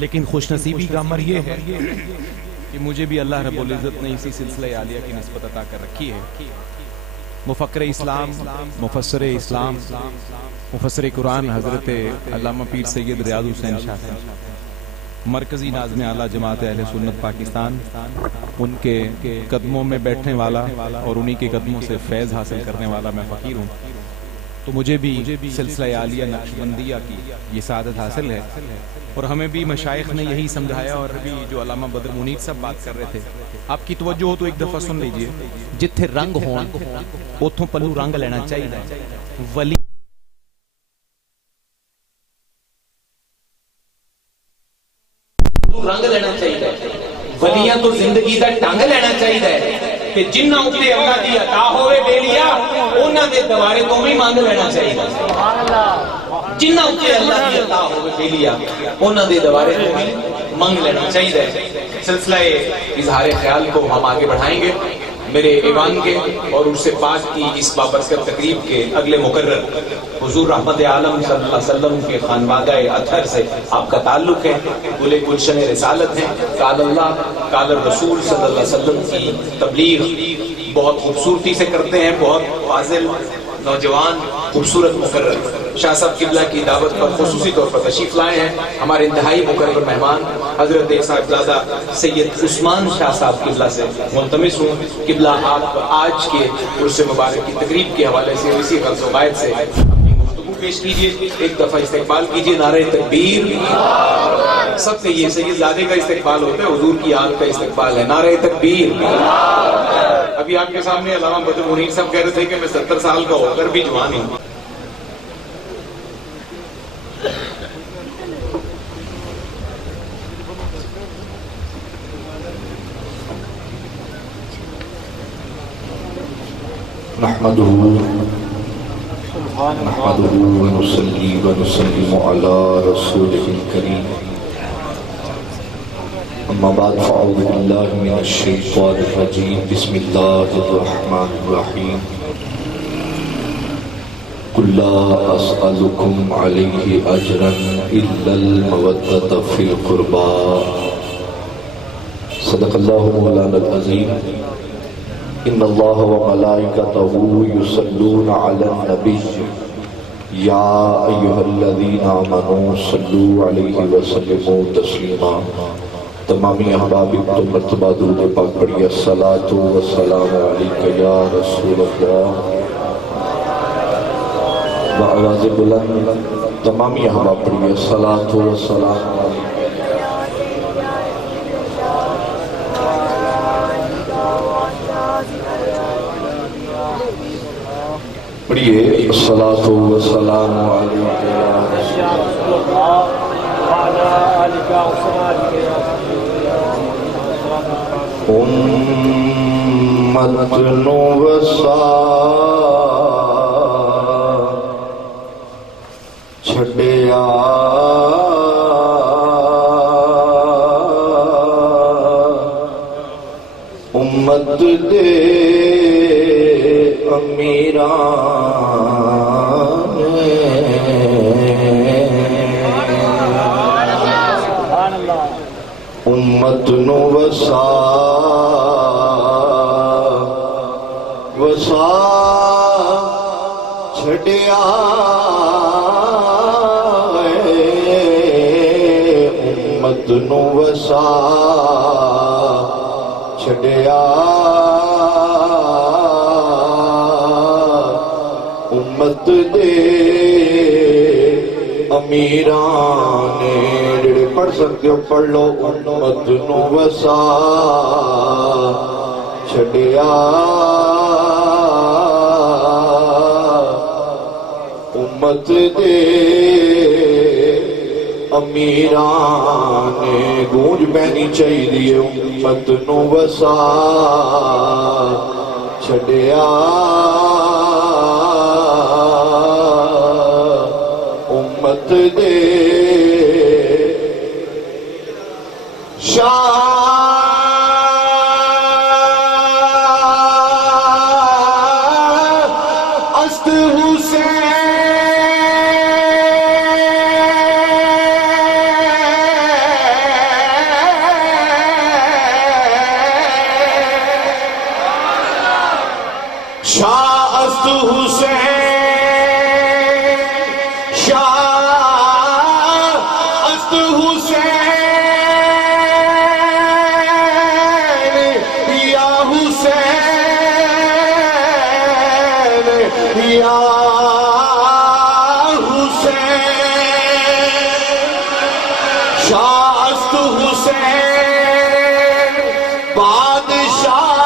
لیکن خوش نصیبی کا امر یہ ہے کہ مجھے بھی اللہ رب العزت نے اسی سلسلہ عالیہ کی نسبت عطا کر رکھی ہے۔ مفکر اسلام، مفسر اسلام، مفسر قرآن حضرت علامہ پیر سید ریاض حسین شاہ صاحب، مرکزی ناظم اعلیٰ جماعت اہل سنت پاکستان، ان کے قدموں میں بیٹھنے والا اور انہی کے قدموں سے فیض حاصل کرنے والا میں فقیر ہوں، تو مجھے بھی سلسلہ عالیہ نقشبندیہ کی یہ سعادت حاصل ہے۔ اور ہمیں بھی مشائخ نے یہی سمجھایا، اور ابھی جو علامہ بدر منیر صاحب بات کر رہے تھے، آپ کی توجہ ہو تو ایک دفعہ سن لیجئے، جتھے رنگ ہون اتھوں پلو رنگ لینا چاہیے، ولی رنگ لینا چاہیے، ولیاں تو زندگی دا ڈنگ لینا چاہیے کہ جنہ اتے اللہ دی عطا ہوئے بے لیا انہاں دے دوارے تو بھی مانگ لینا چاہیے، جنہ اتے اللہ دی عطا ہوئے بے لیا انہاں دے دوارے تو بھی مانگ لینا چاہیے۔ سلسلہ اظہار خیال کو ہم آگے بڑھائیں گے۔ میرے ایوان کے اور عرس پاک کی اس بابرکت تقریب کے اگلے مقرر حضور رحمت عالم صلی اللہ علیہ وسلم کے خانوادہ اطہر سے آپ کا تعلق ہے، گلے گلشن رسالت ہیں، قال اللہ قال الرسول صلی اللہ علیہ وسلم کی تبلیغ بہت خوبصورتی سے کرتے ہیں، بہت فاضل نوجوان خوبصورت مقرر شاہ صاحب قبلہ کی دعوت پر خصوصی طور پر تشریف لائے ہیں۔ ہمارے انتہائی مقرر مہمان حضرت صاحبزادہ سید عثمان شاہ صاحب قبلہ سے ملتمس ہوں، قبلہ آپ آج کے عرس مبارک کی تقریب کے حوالے سے اسی غرض و غائب سے اپنی گفتگو پیش کیجئے، ایک دفعہ استقبال کیجئے، نعرہ تکبیر۔ سب سے یہ سید زادے کا استقبال ہوتا ہے، حضور کی آل کا استقبال ہے، نعرہ تکبیر۔ ابھی آپ کے سامنے علامہ بدر منیر صاحب کہہ رہے تھے کہ میں 70 سال کا ہو کر بھی جوان ہوں۔ نحمده ونصلي ونسلم على رسوله الكريم، اما بعد فاعوذ بالله من الشيطان الرجيم، بسم الله الرحمن الرحيم، قل لا اسألكم عليه اجرا الا المودة في القربى، صدق الله مولانا العظيم۔ ان اللہ وملائکتہ یصلون علی النبی یا ایہا الذین آمنوا صلوا علیہ وسلموا تسلیما۔ تمامی احباب تو مرتبہ درود پاک پڑھیے، الصلاۃ والسلام علیک یا رسول اللہ۔ بآواز بلند تمامی احباب پڑھیے، الصلاۃ والسلام علیک۔ پڑھیے، الصلاۃ والسلام علیک یا رسول اللہ وعلی آلک وصحبہ۔ امت نو وسا چھڈیا امت دے امیران امت نو وسا وسا چھڈیا امت نو وسا چھڈیا امت دے امیران جڑے پڑھ سکتے ہو پڑھ لو، امت نو وسا چھڈیا امت دے امیران گونج بہنی چاہیے، امت نو وسا چھڈیا امت دے شاہ است حسین حسین بادشاہ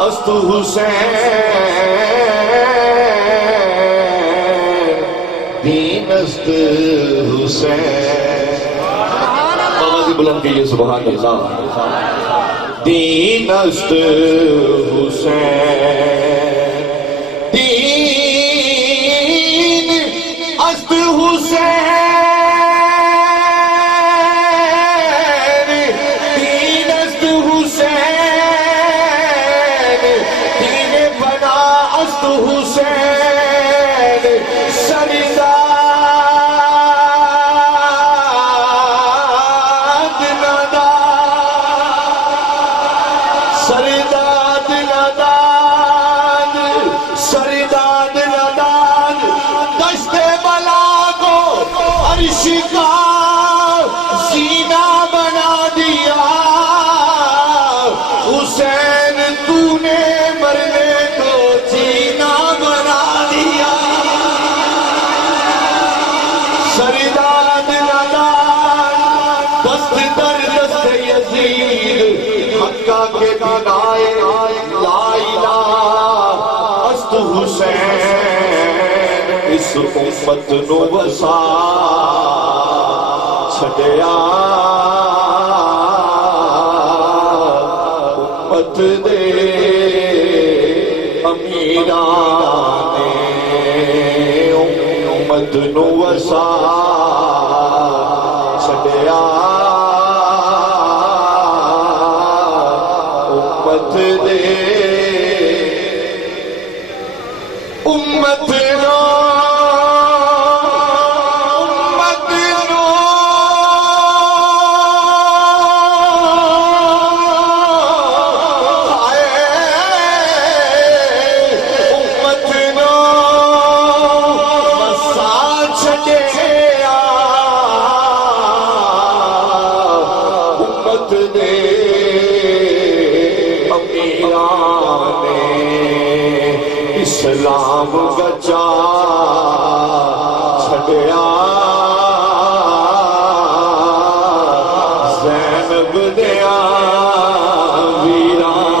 است حسین دین است حسین آواز بلند کیجئے سبحان اللہ دین است حسین دین است حسین دین است حسین دین بنا است حسین سرداد نداد دشت بلا کو عرش کا زینہ بنا دیا حسین تو نے مرنے کو جینا بنا دیا سرداد نداد دست در دست یزید مکہ کے بنائے لا الہ حسین اس امت نو وسا چھڑیا امت دے امیران امت نو وسا چھڑیا امت دے امت نو امت نو امت نو مسا چھڑیا امت دے امیران اسلام بچا چھڑیا زینب دیا ویران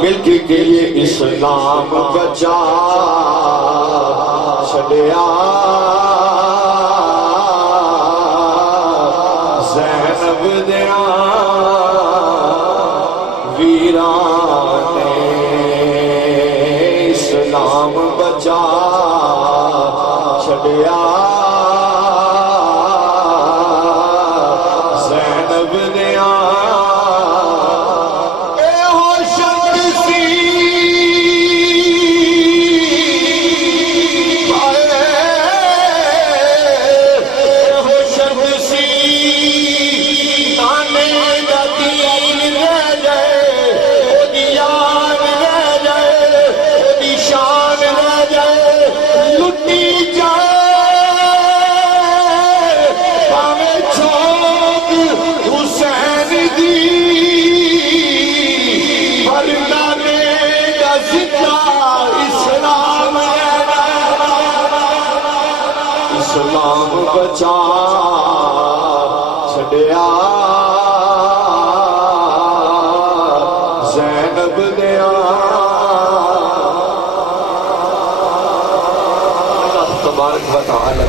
مل کے گئے اسلام بچا چھڑیا زینب دیا ویران اسلام بچا چھڑیا زینب دیا اے ہو شخصی اے ہو شخصی آنے دا دین رہ جائے دیان رہ جائے شان رہ جائے لٹی جائے پاوے چھوٹ حسین دی بھرلانے کا زندہ اسلام اسلام بچا چھڑیا زینب دیا تبارک و تعالی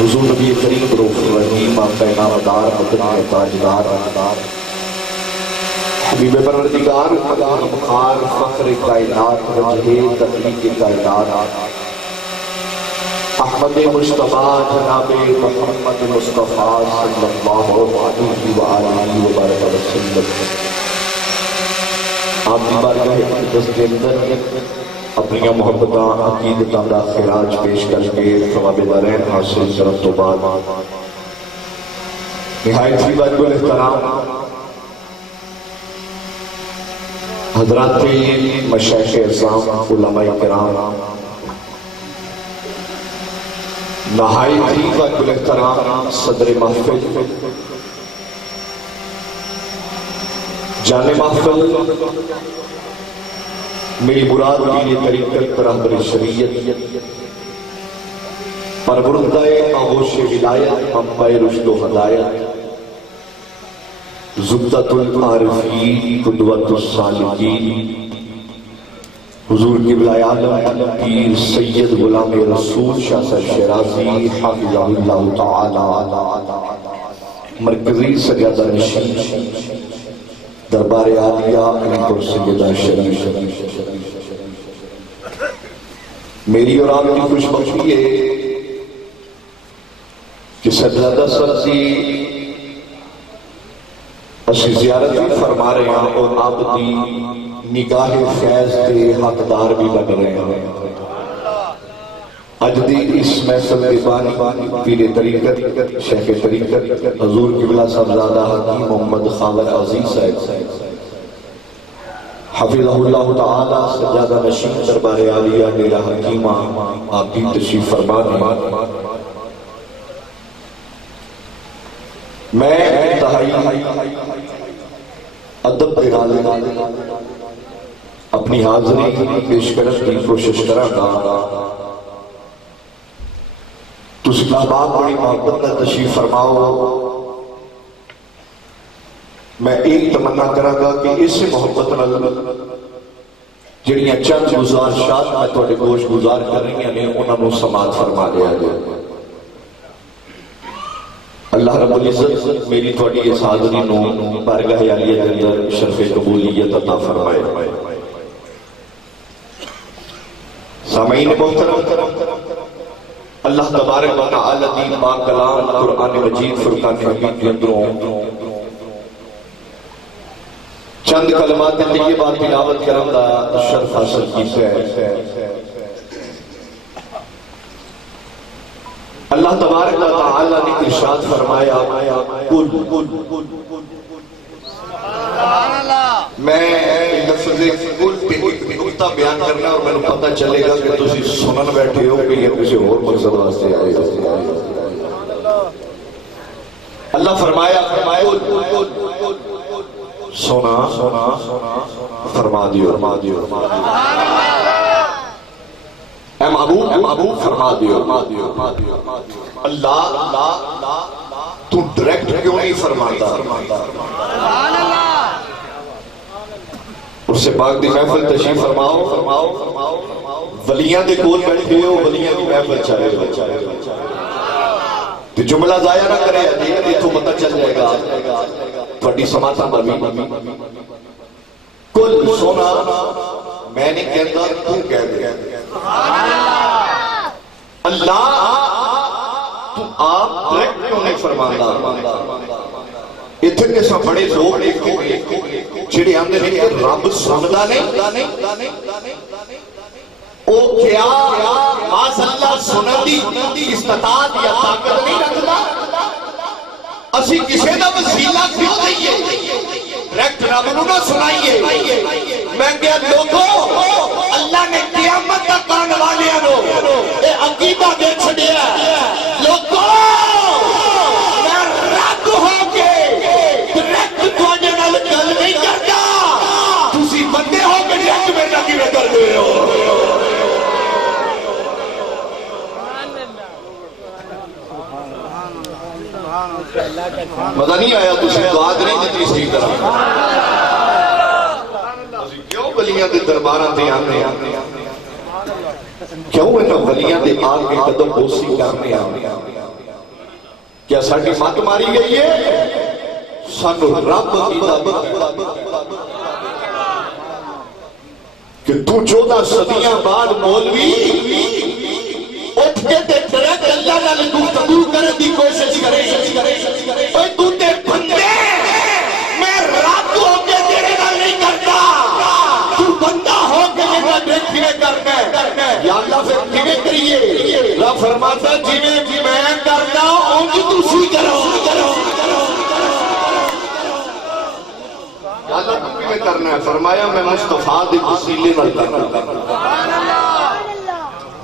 حضور نبی کریم رؤوف الرحیم آقا نامدار مدنی تاجدار حبیب پروردگار مخار فخر کائنات وجہ تخلیق کائنات احمد مجتبی جناب محمد مصطفیٰ صلی اللہ علیہ وآلہ وبارک وسلم آپ کی بارگاہ اقدس کے اندر اپنی محبتاں عقیدتاں دا خراج پیش کر کے ثواب دارین حاصل کرن تو بعد نہایت ہی واجب الاحترام حضرات مشائخ اعظام علماء کرام نہایت ہی واجب الاحترام صدر محفل جان محفل میری مراد دین طریقت رہبر شریعت پرورندہ آغوش ولایت منبع رشد و ہدایت زبدۃ العارفین قدوۃ الصالحین حضور قبلہ عالم پیر سید غلام رسول شاہ صاحب شیرازی حافظہ اللہ تعالی مرکزی سجادہ نشین دربار عالیہ علی پر سیدہ شریف. میری اور آپ کی خوش بختی ہے کہ سجادہ سرزی اسی زیارت بھی فرما رہے ہیں اور آپ دی نگاہ فیض کے حقدار بھی بن رہے ہیں. اج دی اس محفل کے بانی پیر طریقت شیخ طریقت حضور قبلہ صاحبزادہ حکیم محمد خاور عزیز صاحب حفظہ اللہ تعالی سجادہ نشین دربار عالیہ ڈیرہ حکیمہ آپ بھی تشریف فرما رہے ہیں. میں انتہائی ادب کے حال اپنی حاضری پیش کرنے کی کوشش کرا گا. تسی احباب بڑی محبت میں تشریف فرماؤ. میں ایک تمنا کرا گا کہ اس سے محبت نہ جڑیاں چند گزارشات میں تھوڑے گوش گزار کر رہی ہیں انہوں نے سماعت فرما لیا جائے. اللہ رب العزت میری تھوڑی اس حاضری نو بارگاہ عالیہ کے اندر شرف قبولیت عطا فرمائے. سامعین محترم، اللہ تبارک و تعالی دین پاک کلام قرآن مجید فرقان حمید کے اندروں چند کلمات طیبات تلاوت کرم دا شرف حاصل کیتا ہے. اللہ تبارک و تعالی نے ارشاد فرمایا میں لفظ کل پہ ایک نکتہ بیان کرنا اور میں نے پتہ چلے گا کہ تسی سنن بیٹھے ہو کہ یہ کسی اور مقصد واسطے آئے گا. اللہ فرمایا سونا فرما دیو اے محبوب فرما دیو. اللہ تو ڈائریکٹ کیوں نہیں فرماتا؟ اس سے پاک دی محفل تشریف فرماؤ. ولیاں دے کول بیٹھے ہو، ولیاں دی محفل چاہے تو جملہ ضائع نہ کرے. یہ تو پتہ چل جائے گا تھوڑی سماعتاں نبی کل سونا میں نے کہتا تو کہہ دیا. اللہ تو آپ ڈائریکٹ کیوں نہیں فرماتا؟ اتنے کے سب بڑے زور جڑے آندے ہیں کہ رب سندا نہیں او کیا ماذ اللہ سنن دی استطاعت یا طاقت نہیں رکھتا؟ اسی کسے دا وسیلہ کیوں دئیے؟ ڈائریکٹ رب نو نہ سنائیے. میں کہا لوگوں اللہ نے قیامت تک آنے والیاں نو اے عقیدہ دے چھڑیا. لوگوں میں رب ہو کے ڈائریکٹ تواڈے نال گل نہیں کردا. تسی بندے ہو کے ڈائریکٹ میرے نال کیویں کر دے ہو؟ مزہ نہیں آیا؟ تسی دعا نہیں دیتی صحیح طرح. کیوں ولیاں دے درباراں تے آندے ہیں؟ کیوں انہاں ولیاں دے آگ کے قدم بوسی کرنے آندے ہیں؟ کیا ساڈی مت ماری گئی ہے؟ سانو رب کی دعوت کہ تو 14 صدیاں بعد مولوی اٹھ کے تے ڈائریکٹ اللہ نال گفتگو کرنے دی کوشش کرے. اوے تو تے بندے میں رب ہو کے تیرے نال نہیں کرتا، تو بندہ ہو کے میرے دیکھنے کرنا ہے. یا اللہ پھر کیویں کریے؟ رب فرماتا جویں میں کرنا اونج تسی کرو. یا اللہ تو کیویں کرنا ہے؟ فرمایا میں مصطفیٰ دے وسیلے نال کرنا.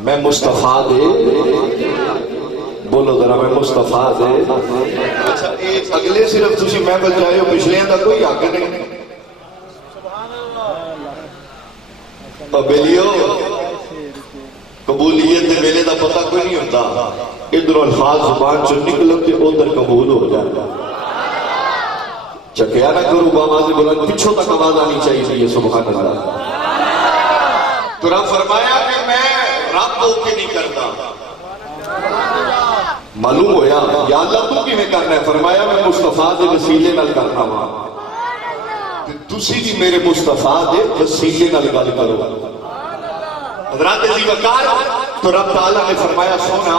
میں مصطفیٰ دے بولو ذرا میں مصطفیٰ دے. اچھا ایک اگلے صرف تسی محفل چاہے ہو، پچھلے دا کوئی حق نہیں. بیلیو قبولیت دے ویلے دا پتہ کوئی نہیں ہوتا، ادھر الفاظ زبان چ نکلن تے ادھر قبول ہو جاتا۔ چکیا نہ کرو باواز بلند، پچھوں تک آواز آنی چاہیے، سبحان اللہ۔ تو رب فرمایا کہ میں رب ہو کے نہیں کرتا، معلوم ہویا یا اللہ تو کی میں کرنا ہے؟ فرمایا میں مصطفیٰ دے وسیلے نال کرنا ہوں، تسی بھی میرے مصطفیٰ دے وسیلے نال گل کرو۔ حضرات عزیز وقار، تو رب تعالیٰ نے فرمایا سونا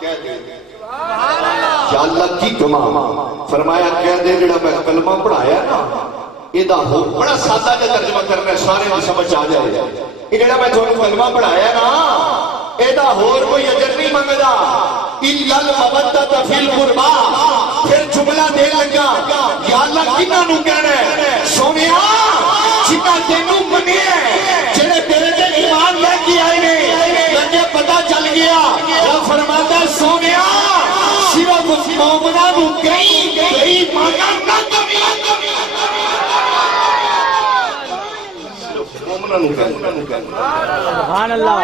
کہہ دے یا اللہ کی کمام، فرمایا کہہ دے جڑا میں کلمہ پڑھایا نا، یہ ہو بڑا سادہ جا ترجمہ کرنا ہے، سارے میں سمجھ آ جائے، یہ جڑا میں تھوڑا کلمہ پڑھایا نا، یہ ہور کوئی اجر نہیں منگدا، اِلَّا الْمَوَدَّةَ فِي الْقُرْبَى۔ پھر جملہ دے لگا یا اللہ کنہاں نوں کہنا ہے؟ سونیا جنہاں تینوں منے جڑے تیرے تے ایمان لے کے آئے نے، لگے پتہ چل گیا، وہ فرماتا ہے سونیا صرف مومناں نوں کہیں مانا نہ کمی، صرف مومناں نوں سبحان اللہ،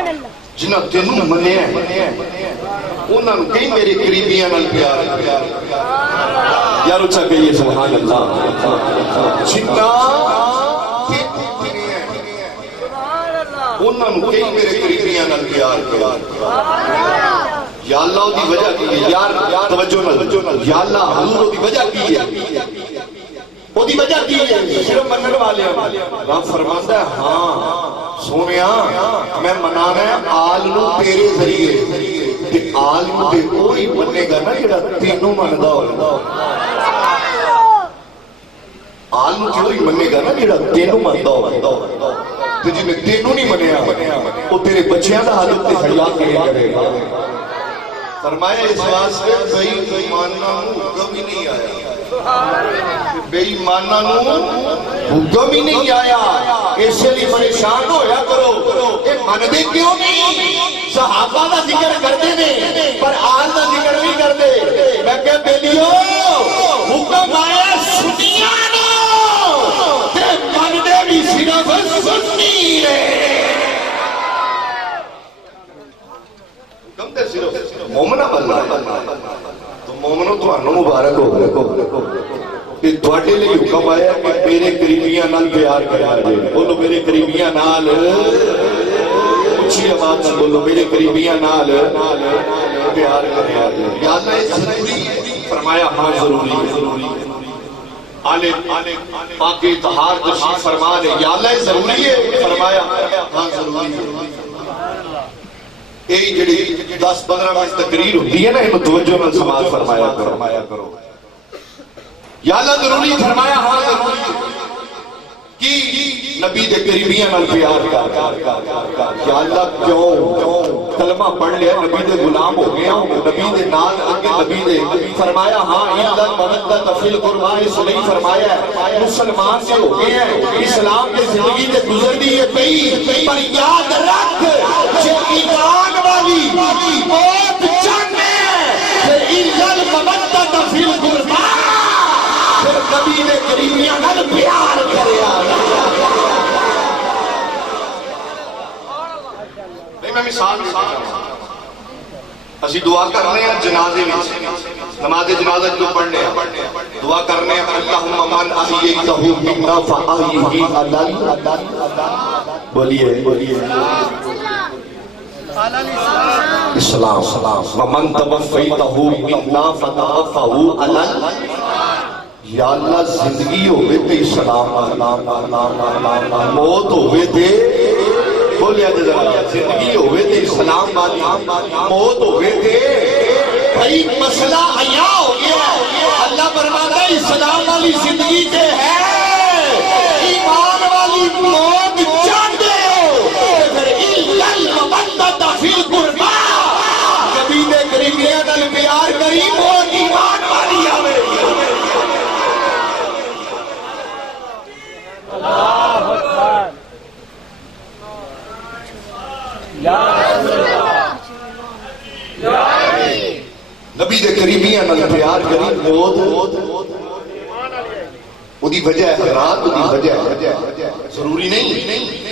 جنہاں تینوں منے ہیں انہاں نوں کہیں میرے قریبیاں نال پیار یار اچھا کہیے سبحان اللہ۔ جنہاں انہاں نوں کہیں میرے قریبیاں نال پیار یا اللہ دی وجہ کی ہے، یار توجہ نال، یا اللہ حضور دی وجہ کی ہے، وہ دی وجہ کی ہے صرف منن والے رب فرماتا ہے ہاں سونیا میں منانا ہے آل نو تیرے ذریعے، تے آل نو تے کوئی بنے گا نا جڑا تینوں مندا ہوگا، آل نو کوئی بنے گا نا جڑا تینوں مندا ہوگا، تے جن نے تینوں نہیں منیا وہ تیرے بچیاں دا حالت تے حیا کرے گا۔ فرمایا اس واسطے بے ایماناں نوں حکم ہی نہیں آیا، بے ایماناں نوں حکم ہی نہیں آیا، اس لیے پریشان ہویا کرو اے مندے کیوں نہیں؟ صحابہ دا ذکر کرتے نے پر آل دا ذکر نہیں کرتے۔ میں کہ بیلیو حکم آیا سنیاں نوں تے مندے بھی صرف سنی ہے، حکم تے صرف مومنہ بننا ہے۔ تو مومنوں تو انہوں مبارک ہو کہ تواڈے لئی حکم آیا کہ میرے قریبیاں نال پیار کریا جائے، بولو میرے قریبیاں نال، اچھی آواز نال بولو میرے قریبیاں نال پیار کریا جائے۔ یا اللہ یہ ضروری ہے؟ فرمایا ہاں ضروری ہے۔ آلے پاک طہار تشریف فرما دے، یا اللہ یہ ضروری ہے؟ فرمایا ہاں ضروری ہے۔ یہی جڑی 10-15 منٹ تقریر ہوتی ہے نا، یہ متوجہ نال سماعت فرمایا کرو۔ یا اللہ ضروری فرمایا ہاں ضروری کی نبی دے قریبیاں نال پیار کر۔ یا اللہ کیوں کلمہ پڑھ لیا نبی دے غلام ہو گیا ہوں، نبی دے نال آگے نبی دے، فرمایا ہاں اِلَّا الْمَوَدَّةَ فِي الْقُرْبَى، اس لیے فرمایا مسلمان سے ہو گئے ہیں، اسلام کے زندگی سے گزر دی ہے پئی، پر یاد رکھ جو ایمان والی موت چاہنے پھر اِلَّا الْمَوَدَّةَ فِي الْقُرْبَى، پھر نبی نے قریبیاں نال پیار کریا۔ میں مثال اسی دعا کرنے ہیں جنازے میں، نماز جنازہ جو پڑھنے ہیں دعا کرنے ہیں اللہم من احییتہ منا فاحیہ علی، بولیے اسلام، ومن توفیتہ منا فتوفہ علی، یا اللہ زندگی ہوئے تے اسلام، موت ہوئے تے بولیا جزا، زندگی ہوئے تے اسلام والی، موت ہوئے تے بھائی مسئلہ حیا ہو گیا۔ اللہ فرماتا ہے اسلام والی زندگی تے ہے، ایمان والی موت چاہتے ہو، پھر اِلَّا الْمَوَدَّةَ فِي الْقُرْبَى، نبی دے قریبیاں نال پیار کری، موت ایمان والی آوے۔ اللہ اکبر، نبی دے قریبیاں نال پیار کری، موت وہ دی وجہ ہے، حضرات وہ دی وجہ ہے، ضروری نہیں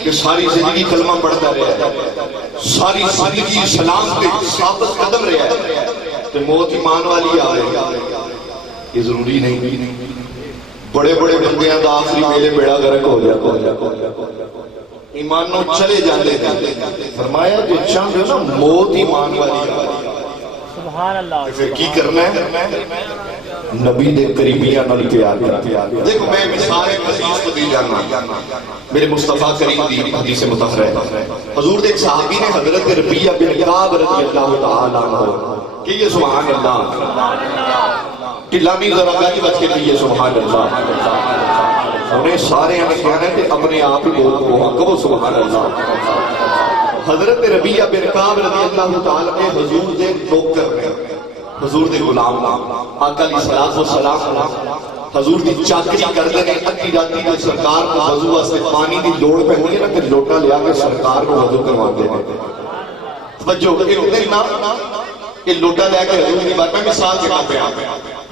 کہ ساری زندگی کلمہ پڑھتا رہا ہے، ساری زندگی اسلام پہ ثابت قدم رہا ہے، تو موت ایمان والی آئے یہ ضروری نہیں۔ بڑے بڑے بندیاں دا آخری میلے بیڑا گرک ہو جاتا، ایمانوں چلے جاتے ہیں۔ فرمایا جو چاہتے ہو نا موت ایمان والی آئے، سبحان اللہ، پھر کی کرنا ہے؟ نبی دے قریبیاں نال پیار کرنا۔ دیکھو میں مثال عزیز کو دی جانا، میرے مصطفیٰ کریم دی حدیث مطہرہ ہے، حضور دے ایک صحابی نے حضرت ربیہ بن کعب رضی اللہ تعالیٰ عنہ کہ یہ سبحان اللہ ٹلامی ذرا گاجی بچ کے لیے سبحان اللہ، انہیں سارے ہمیں کہنا ہے کہ اپنے آپ ہی بول کو کہو سبحان اللہ۔ حضرت ربیہ بن کعب رضی اللہ تعالیٰ کے حضور دے نوکر میں، حضور دے غلام آقا علیہ السلام حضور دی چاکری کر دے گئے، ادھی راتی کے سرکار کو وضو واسطے پانی دی لوڑ پہ ہوئی نا کہ لوٹا لیا کے سرکار کو وضو کرواتے ہیں۔ توجہ کہ یہ لوٹا لے کے حضور دی بات میں مثال دینا پیا،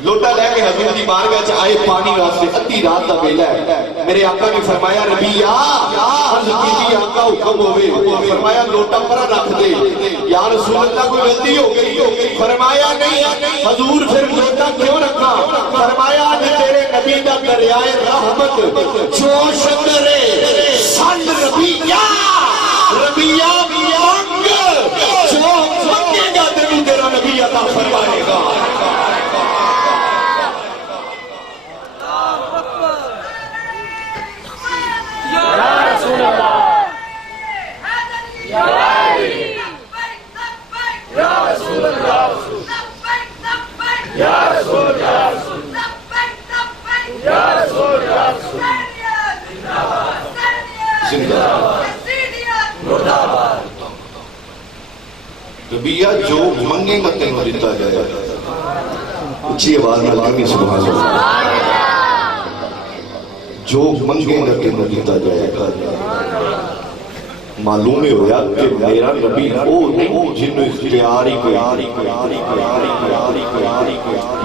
لوٹا لے کے حضور دی بارگاہ چ آئے پانی واسطے، ادھی رات دا ویلا ہے، میرے آقا نے فرمایا ربیہ عرض کیتی آقا حکم ہوئے، فرمایا لوٹا پر رکھ دے، یا رسول اللہ کوئی غلطی ہو گئی؟ فرمایا نہیں حضور پھر لوٹا کیوں رکھا؟ فرمایا تیرے نبی دا دریائے رحمت جوش کرے سن ربیہ ربیہ مانگ جو مانگے گا تیرے تیرا نبی عطا فرمائے گا۔ ربیہ جو منگے گا تینوں دیتا جائے، اچھی آواز میں لگیں گے سبحان اللہ، جو منگے گا تینوں دیتا جائے گا۔ معلوم ہویا کہ میرا نبی او نہیں جنہوں اختیار ہی کوئی،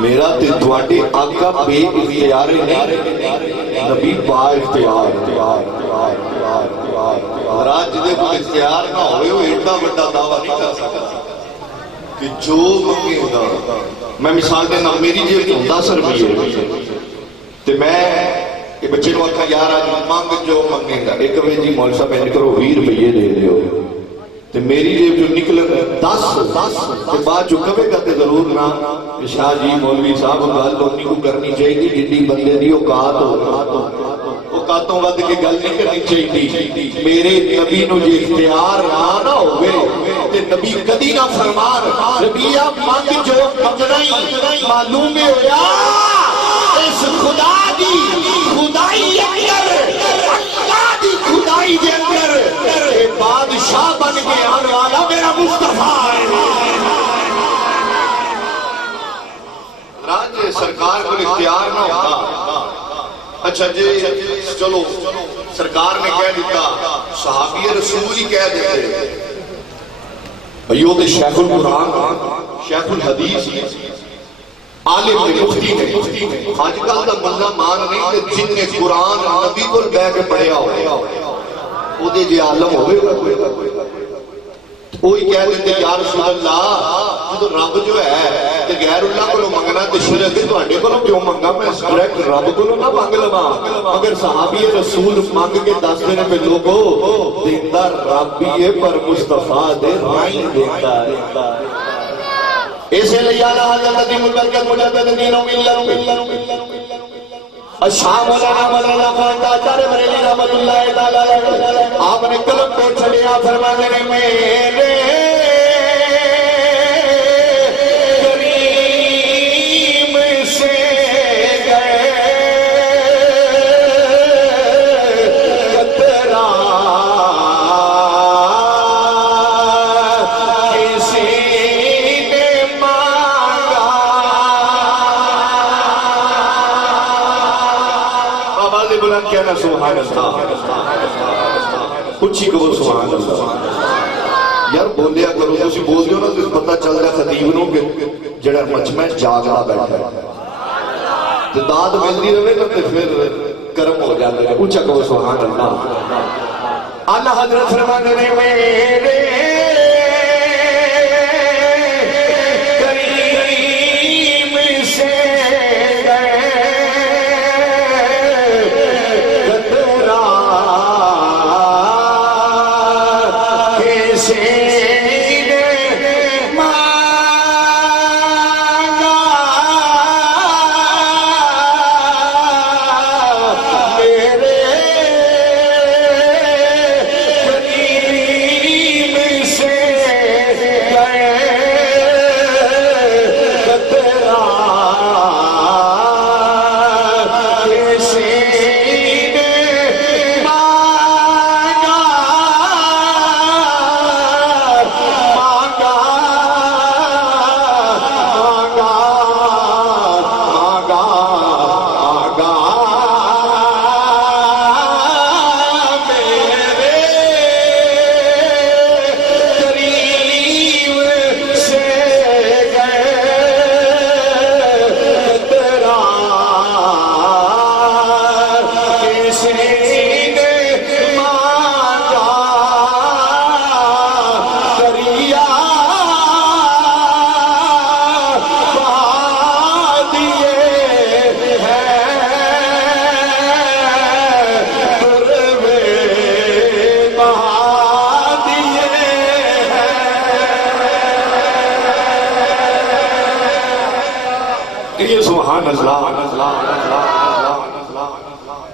میرا تے تواڈے آقا بے اختیار نہیں، نبی با اختیار۔ حضرات جدے کو اختیار نہ ہوئے وہ ایڈا بڑا دعویٰ نہیں کر سکتا کہ جو منگے گا۔ میں مثال دینا، میری جیب تو 10 روپیے تے میں کہ بچے کو آکھا یار آج مانگ جو منگے گا، ایک وے جی مول صاحب این کرو 20 روپیے دے دیو، تے میری جیب جو نکل 10 تے بعد جو کبے گا تے ضرور نہ شاہ جی مولوی صاحب گل تو نہیں کو کرنی چاہیے، جتنی بندے دی اوقات ہو اوقاتوں ود کے گل نہیں کرنی چاہیے۔ میرے نبی نو جی اختیار نہ ہوئے تے نبی کدی نہ فرمان ربیہ مانگ جو منگنا ہی معلوم ہویا اس خدا دی خدائی اندر، اللہ دی خدائی دے اندر بادشاہ بن کے آنے والا میرا مصطفیٰ ہے۔ راج سرکار کو اختیار نہ ہوتا، اچھا جی چلو سرکار نے کہہ دیتا، صحابی رسول ہی کہہ دیتے، بھئیو دے شیخ القرآن شیخ الحدیث عالم مفتی نے، آج کل دا بندہ مان نہیں کہ جن نے قرآن نبی کو بہ کے پڑھیا ہو دے جی عالم ہوئے وہی کہہ دیتے یا رسول اللہ تو رب جو ہے کہ غیر اللہ کو منگنا تے شرک تو ہڈے کو کیوں منگا، میں ڈائریکٹ رب کو نہ مانگ لواں۔ اگر صحابی رسول مانگ کے دس دینے پہ لوگو دیندہ رب بھی ہے پر مصطفیٰ دے رائن دیندہ ہے۔ اسے لئے اللہ حضرت ملکت مجدد دین و ملت الشام مولانا مولانا خان داچار بریلی رحمت اللہ تعالی آپ نے قلم کو چھڑیا فرمانے میں میرے کریم سے گئے قطرہ کسی نے مانگا، آواز بلند کہنا سبحان اللہ، اچھی کہو سبحان اللہ۔ یار بولیا کرو، تسی بول دیو نا تو پتہ چل رہا خطیب نو کہ جڑا مجمع جاگا بیٹھا ہے تو داد ملتی رہے تو پھر کرم ہو جاتے ہیں۔ اچھا کہو سبحان اللہ۔ حضرت فرماتے ہیں میرے کریم سے قطرہ کیسے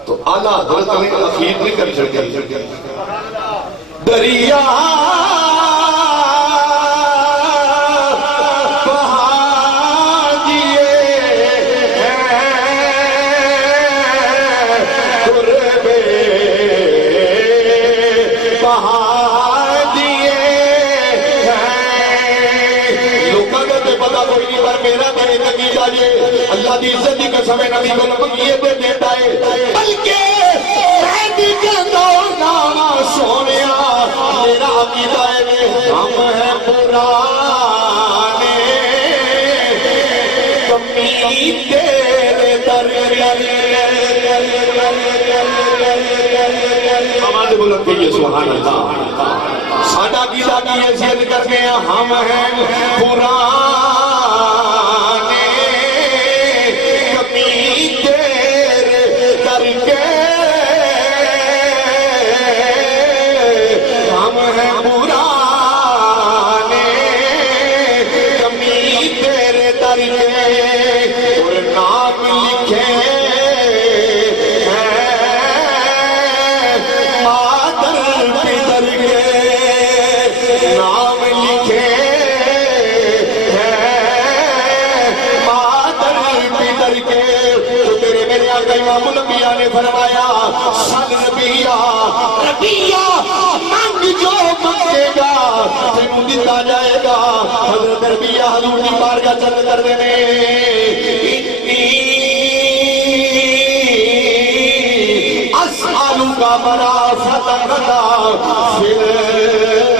تو اعلیٰ حضرت نے اخیر نہیں کر سکتے دریا بہا دیے قربے بہا دیے لوگوں کا تو پتا کوئی نہیں پر میرا میرے تکی جائے اللہ دی عزت دی قسم نبی کو لمکیے دے دیتا ہے بلکہ میں دی کہتا ہوں ناما سونیا میرا عقیدہ ہے ہم ہیں پرانے کمی تیرے در آواز بلند کیجئے سبحان اللہ ساڈا عقیدہ کی حیثیت کرتے ہیں ہم ہیں پرانے ہم ہیں پرانے کمی تیرے در کے اور نام لکھے ہیں مادر پدر کے نام لکھے ہیں مادر پدر کے تو تیرے میرے آقا امام الانبیاء نے فرمایا سن ربیہ ربیہ مانگ جو مانگے گا تینوں دیتا جائے گا حضرت ربیہ حضور کی بارگاہ چل کر دینے انی اسألک مرافقک فی الجنہ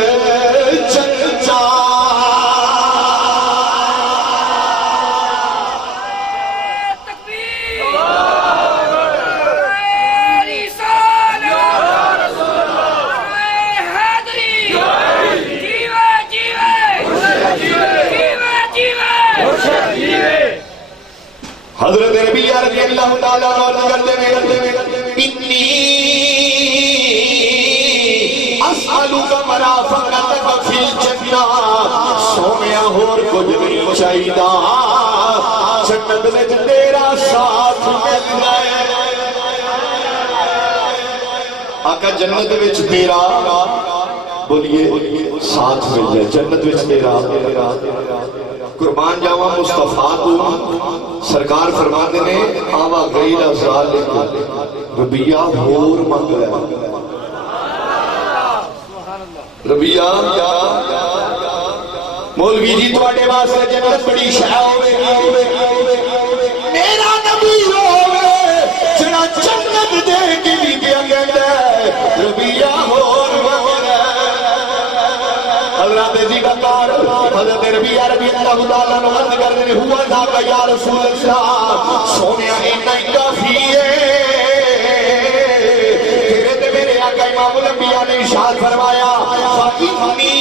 حضرت نبی رضی اللہ تعالیٰ عنہ کرتے ہیں انی اسألک مرافقتک فی الجنہ سومیا ہور کچھ نہیں چاہیدہ جنت میں تیرا ساتھ مل جائے آقا جنت میں تیرا بولیے ساتھ مل جائے جنت میں تیرا قربان جاوا مصطفیٰ تو سرکار فرماتے ہیں آوا غیر ذالک ربیہ ہور مانگ رہا ربیہ مولوی جی تو آٹے واسطے جنت بڑی شاہ ہوئے میرا نبی ہوئے جنا جنت دے کی بھی دیا گیا ربیہ ہور مانگ رہا حضرت جی کا کار حضرت ربیہ رضی اللہ تعالیٰ عنہ عرض کرتے ہیں ہوا تھا کہ یا رسول اللہ سونیا اینا کافی ہے تیرے تے میرے آقا امام الانبیاء نے ارشاد فرمایا فَإِنِّي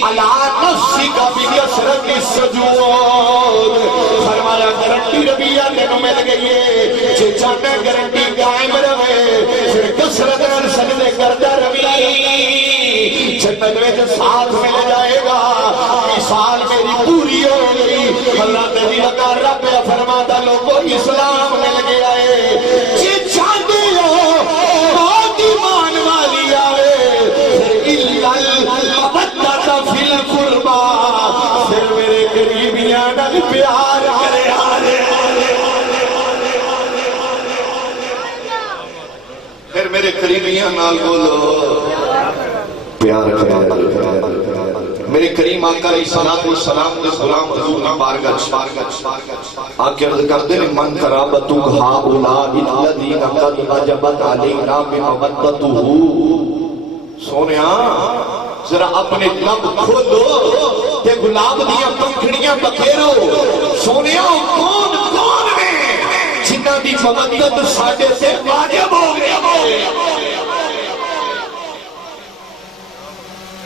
عَلَىٰ نَفْسِكَ بِكَثْرَةِ السُّجُودِ فرمایا گارنٹی ربیہ تینوں مل گئی ہے جے چاہتے گارنٹی قائم رہے پھر کثرت نال سجدے کردا رہی جنت میں ساتھ مل جائے گا مثال میری پوری ہو گئی حضرت علی کا رب فرماتا لوگوں اسلام مل گیا ہے جی چاہتے ہو بہت ایمان والی آئے پھر المودۃ فی القربی پھر میرے قریبیاں نال پیار کرے پھر میرے قریبیاں نال بولو پیار کرے میرے کریم آقا علیہ السلام دے غلام حضور کی بارگاہ آکے عرض کرتے ہیں من قرابتک ہؤلاء الذین قد وجبت علینا بمودتہ سونیا ذرا اپنے لب کھولو تے گلاب دیاں پنکھڑیاں بکھیرو سونیا کون ہے جنہ دی مودت ساڈے سے واجب ہو گئی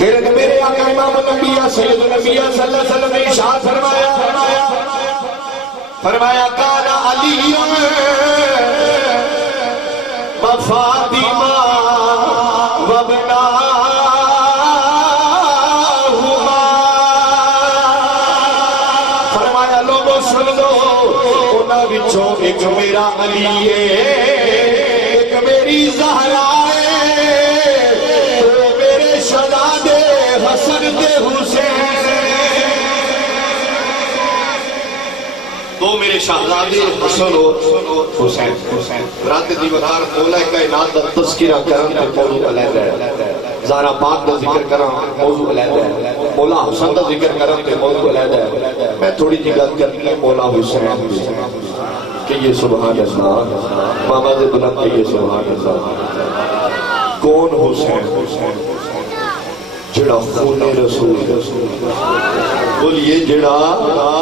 میرے آقا امام الانبیاء سید الانبیاء صلی اللہ علیہ وسلم نے ارشاد فرمایا کان علی و فاطمہ و ابناہما فرمایا لوگوں سن لو انہاں وچوں ایک میرا علی ہے ایک میری زہرا حسن دے حسین دو میرے شہزادے حسن و حسین رات دیوار مولا کائنات دا تذکرہ کرن تے موضوع علیحدہ ہے زہرا پاک دا ذکر کرن موضوع علیحدہ ہے مولا حسن دا ذکر کرن تے موضوع علیحدہ ہے میں تھوڑی جی گل کرنی ہے مولا حسین کہ یہ سبحان اللہ بابا دے بلند کہ یہ سبحان اللہ کون حسین جڑا خون رسول بولیے جڑا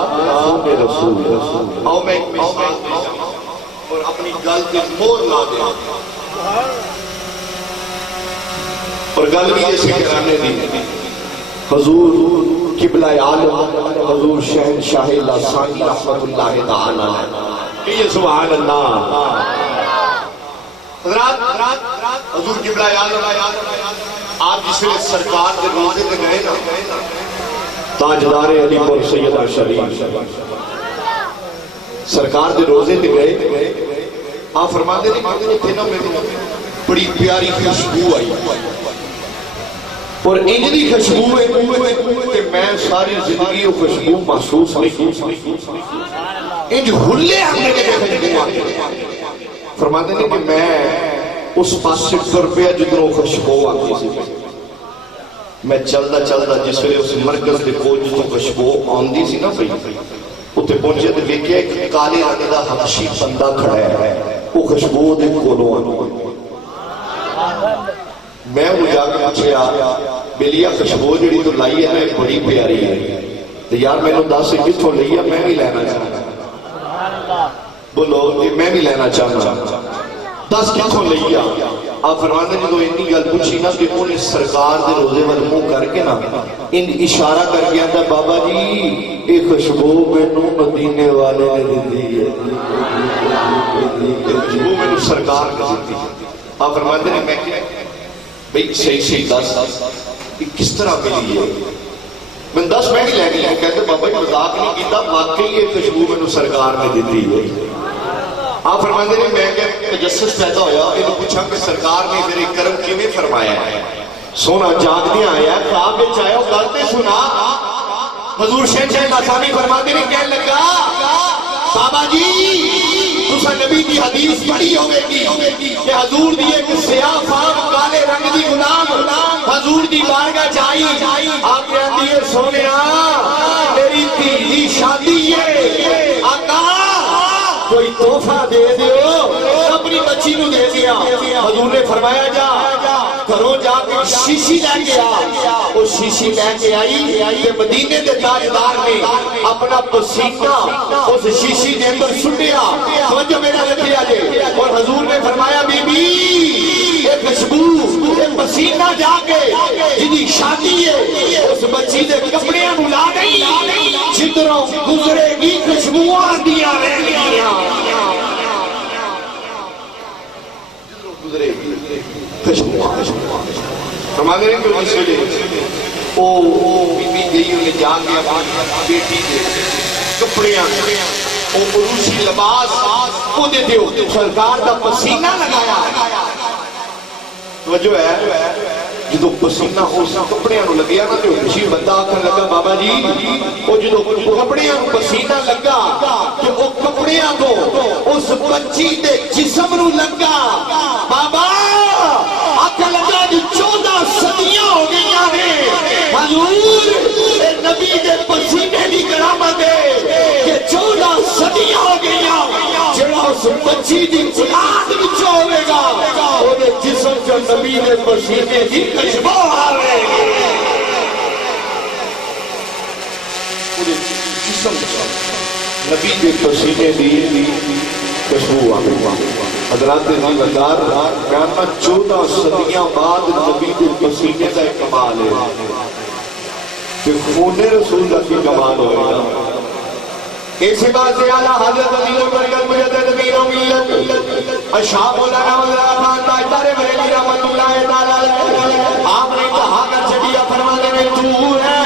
خون رسول آؤ میں ایک مثال اور اپنی گل کی مور لا دیا اور گل بھی ایسے کرانے دی حضور قبلہ عالم حضور شہنشاہ لسانی رحمت اللہ تعالی کہ یہ سبحان اللہ حضرات حضور قبلہ عالم آپ جس وقت سرکار کے روزے میں گئے نا تاجدار علی پور سیدہ شریف سرکار کے روزے میں گئے آپ فرماتے تھے نا بڑی پیاری خوشبو آئی اور انجلی خوشبو ہے کہ میں ساری زندگی وہ خوشبو محسوس نہیں انج ہلے ہم نے خوشبو آئی فرماتے ہیں کہ میں اس پاس سے ٹر پیا جدھروں خوشبو آتی سی میں چلدا جس ویلے اس مرکز دے کوچ تو خوشبو آندی سی نا پئی اوتے پہنچے تے ویکھیا ایک کالے رنگ دا حبشی بندہ کھڑا ہے وہ خوشبو دے کولوں آندی میں وہ جا کے پوچھیا بلیا خوشبو جڑی تو لائی ہے بڑی پیاری ہے تے یار مینوں دس کتھوں لئی ہے میں بھی لینا چاہتا بولو میں بھی لینا چاہتا دس کتھوں لئیا آپ فرماتے ہیں جو اتنی گل پوچھی نا کہ انہیں سرکار دے روزے میں منہ کر کے نا ان اشارہ کر گیا تھا بابا جی ایک خوشبو میں نو مدینے والے نے دی ہے خوشبو میں نو سرکار کا دی ہے آپ فرماتے ہیں میں کہ بھئی صحیح دس کس طرح ملی ہے میں دس میں بھی لے گیا کہتے بابا جی مذاق نہیں کیتا واقعی ایک خوشبو میں نو سرکار نے دی ہے آپ فرماتے ہیں میں کہ تجسس پیدا ہویا انہوں پوچھا کہ سرکار نے میرے کرم کیویں فرمایا ہے سونا جاگ دیا آیا خواب میں چاہے ہو غلطے سنا حضور شہنشاہ لسانی فرماتے ہیں کہنے لگا بابا جی تسا نبی کی حدیث پڑھی ہوئے گی کہ حضور دی ایک سیاہ فام کالے رنگ دی غلام حضور دی بارگاہ جائی آپ کہتی ہے سونیا میری تیزی شادی ہے آقا کوئی تحفہ دے دیو اپنی بچی نو دے دیا حضور نے فرمایا جا کرو جا کے شیشی لے کے آ وہ شیشی لے کے آئی کہ مدینے دے تاجدار نے اپنا پسینہ اس شیشی دے کر سٹیا سمجھو میرا لکھیا جے اور حضور نے فرمایا بی بی ایک جاتی ہے اس بچی دے کپڑے بلا گئی جدروں گزرے گی خوشبوئیں دیا رہنگیاں گزرے گی خوشبوئیں فرماتے ہیں کہ اس لئے بی بی گئی انہیں جا کے بیٹی دے کپڑیاں او عروسی لباس کو دے دیو سرکار دا پسینہ لگایا توجہ ہے جدو پسینہ اس کپڑیاں نو لگیا نا تو خوشی بندہ آکھن لگا بابا جی او جدو کپڑیاں نو پسینہ لگا کہ او کپڑیاں کو اس بچی دے جسم نو لگا بابا آکھن لگا جو 14 صدیاں ہو گئیاں ہیں حضور اے نبی دے پسینے دی کرامت ہے کہ 14 صدیاں ہو گئیاں جڑا اس بچی دی اولاد وچ ہوے گا او دے جسم جو نبی دے پسینے دی خوشبو آوے او دے جسم نبی دے پسینے دی خوشبو آوے حضرات دیندار قیامت 14 صدیاں بعد نبی دے پسینے دا کمال ہے کہ خون رسول اللہ کی کمال ہوئے گا اسی بات سے اعلیٰ حضرت علی برکت مجدد پیر و ملت اشعاب مولانا خان تاجدار بریلی رحمت اللہ تعالی آپ نے کہا کر چڑیا فرمانے میں تو ہے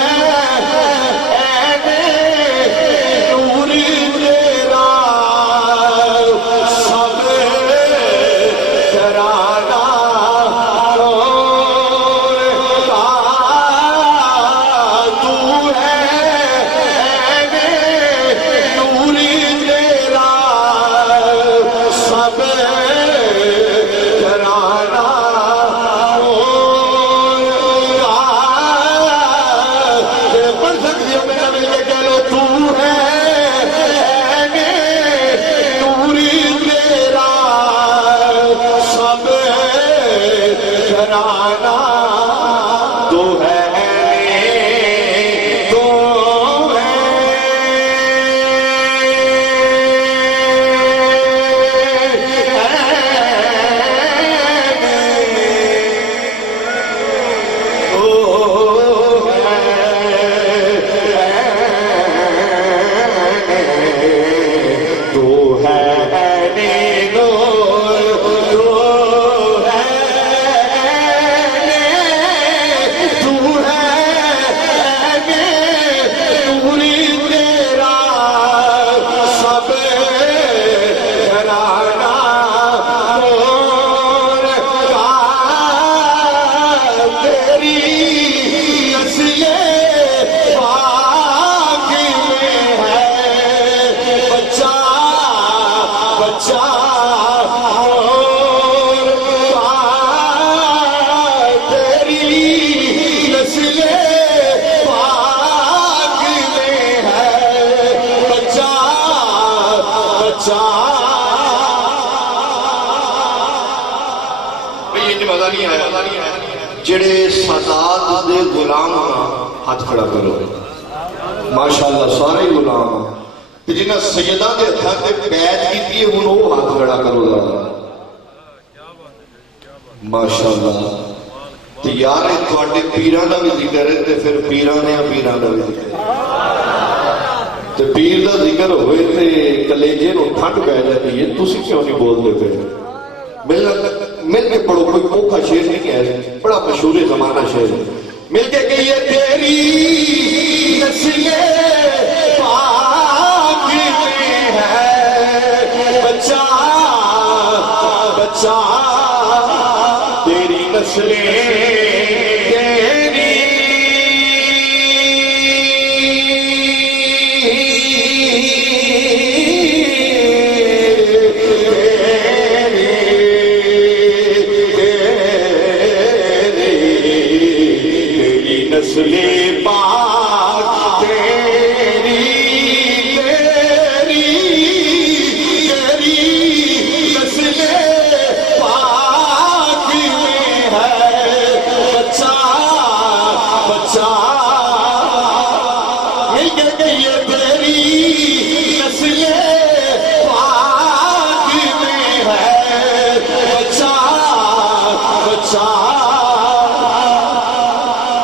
جڑے سادات دے غلام ہاتھ کھڑا کرو ماشاءاللہ سارے غلام جنہاں سیدہ دے ہتھاں تے بیعت کیتی ہے ہن وہ ہاتھ کھڑا کرو ماشاءاللہ تے یار تواڈے پیراں دا وی ذکر ہے تے پھر پیراں نے پیراں دا وی ذکر تے پیر دا ذکر ہوئے تے کلیجے نو ٹھنڈ پے جاتی ہے تسی کیوں نہیں بولدے پے مل کے پڑھو کوئی اوکھا شعر نہیں ہے بڑا مشہور زمانہ شعر ہے مل کے کہ یہ تیری نسل پاک میں ہے بچہ بچہ تیری نسل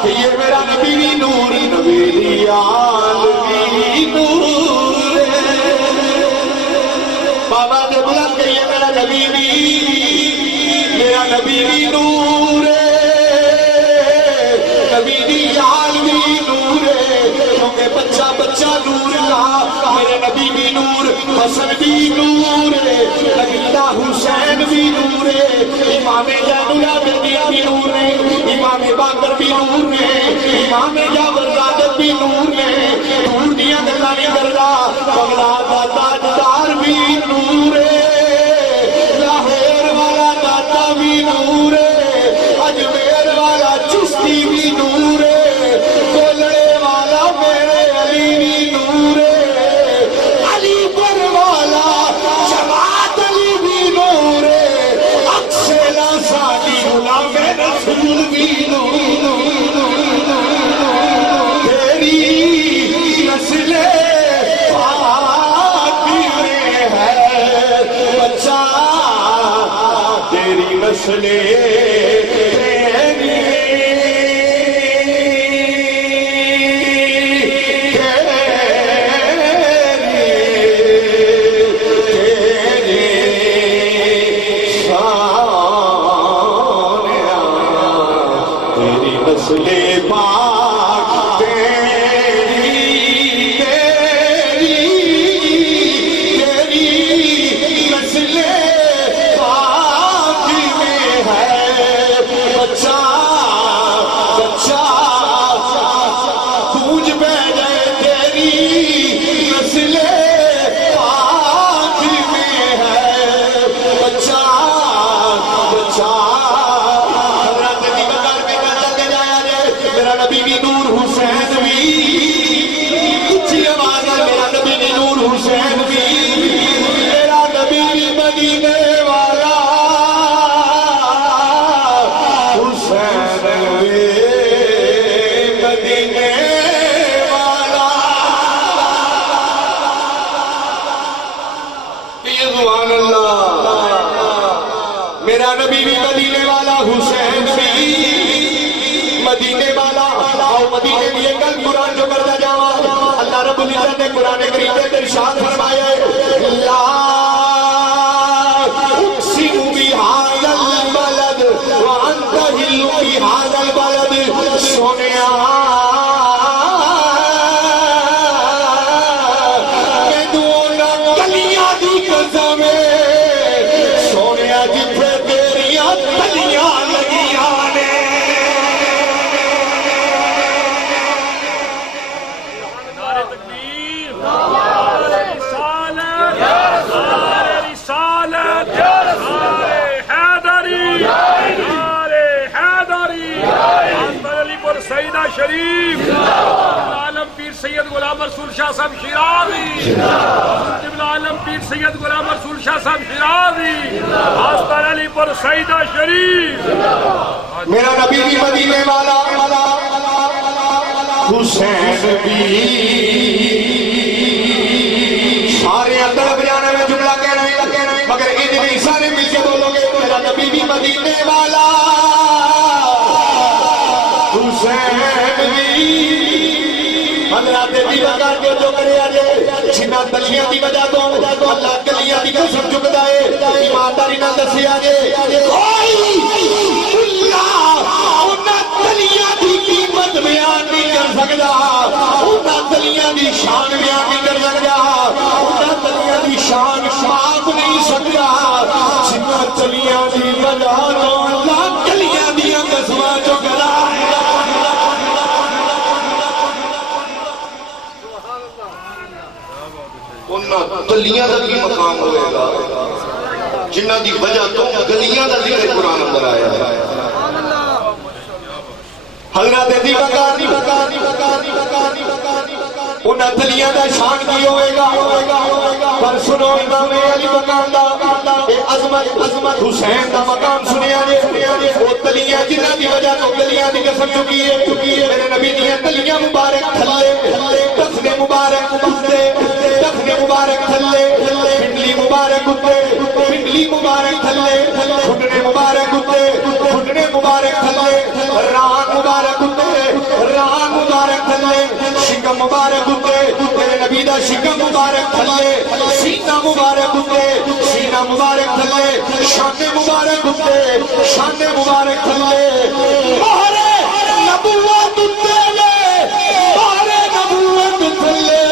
یہ عالمی نور بابا نے بلند کہیے میرا نبی بھی نور نبی دی عالمی نور کیونکہ بچہ بچہ نور رہا میرے نبی بھی نور حسن بھی نور لگتا حسین بھی نور امام زین العابدین بھی نور نے امام باقر بھی نور نے امام جعفر صادق بھی نور نے نور دیا گلا نہیں کرتا بغداد دا تاجدار بھی نور لاہور والا داتا بھی نور اجمیر والا چشتی بھی نور کولڑے والا میرے علی بھی نور علی پر والا جماعت علی بھی نور اکسیلا ساکی غلام رسول بھی نور تیری نسل پاک میں ہے بچہ تیری نسل قرآن کریم میں ارشاد فرمایا ہے لا اقسم بهذا البلد وانت حل بهذا البلد سونیا میں دونا کلیاں دی قسم سونیا جتھے تیریاں کلیاں لگیاں نے سیدہ شریف عالم پیر سید غلام رسول شاہ صاحب شیرازی عالم پیر سید غلام رسول شاہ صاحب شیرازی آستان علی پر سیدہ شریف میرا نبی بھی مدینے والا حسین بھی سارے اندر بیانے میں جملہ کہنا ہے مگر ان بھی سارے مل کے بولو گے میرا نبی بھی مدینے والا حضرات دی وقار کے جو کرے آجے چھنا تلیاں دی وجہ تو اللہ کلیاں دی قسم چکتا ہے ایمانداری نہ دسی آجے کوئی اللہ انہاں تلیاں دی قیمت بیان نہیں کر سکتا انہاں تلیاں دی شان بیان نہیں کر سکتا انہاں تلیاں دی شان معاف نہیں سکتا چھنا تلیاں دی وجہ تو اللہ کلیاں دی قسم چکتا ہے گلیاں دا کی مقام ہوئے گا جنہ دی وجہ تو گلیاں دا ذکر قرآن اندر آیا ہے حضرت دی بکار انہاں گلیاں دا شان کی ہوئے گا پر سنو امام علی مقام دا عظمت حسین دا مقام سنیا جے وہ گلیاں جنہ دی وجہ تو گلیاں دی قسم چکی ہے میرے نبی دی گلیاں مبارک تھلے دفن مبارک کتے دفن مبارک تھلے پنڈلی مبارک کتے پنڈلی مبارک تھلے گھٹنے مبارک کتے گھٹنے مبارک تھلے ران مبارک کتے ران مبارک تھلے شکم مبارک اتے تیرے نبی دا شکم مبارک تھلے سینہ مبارک اتے سینہ مبارک تھلے شان مبارک اتے شان مبارک تھلے مہر نبوت اتے مہر نبوت تھلے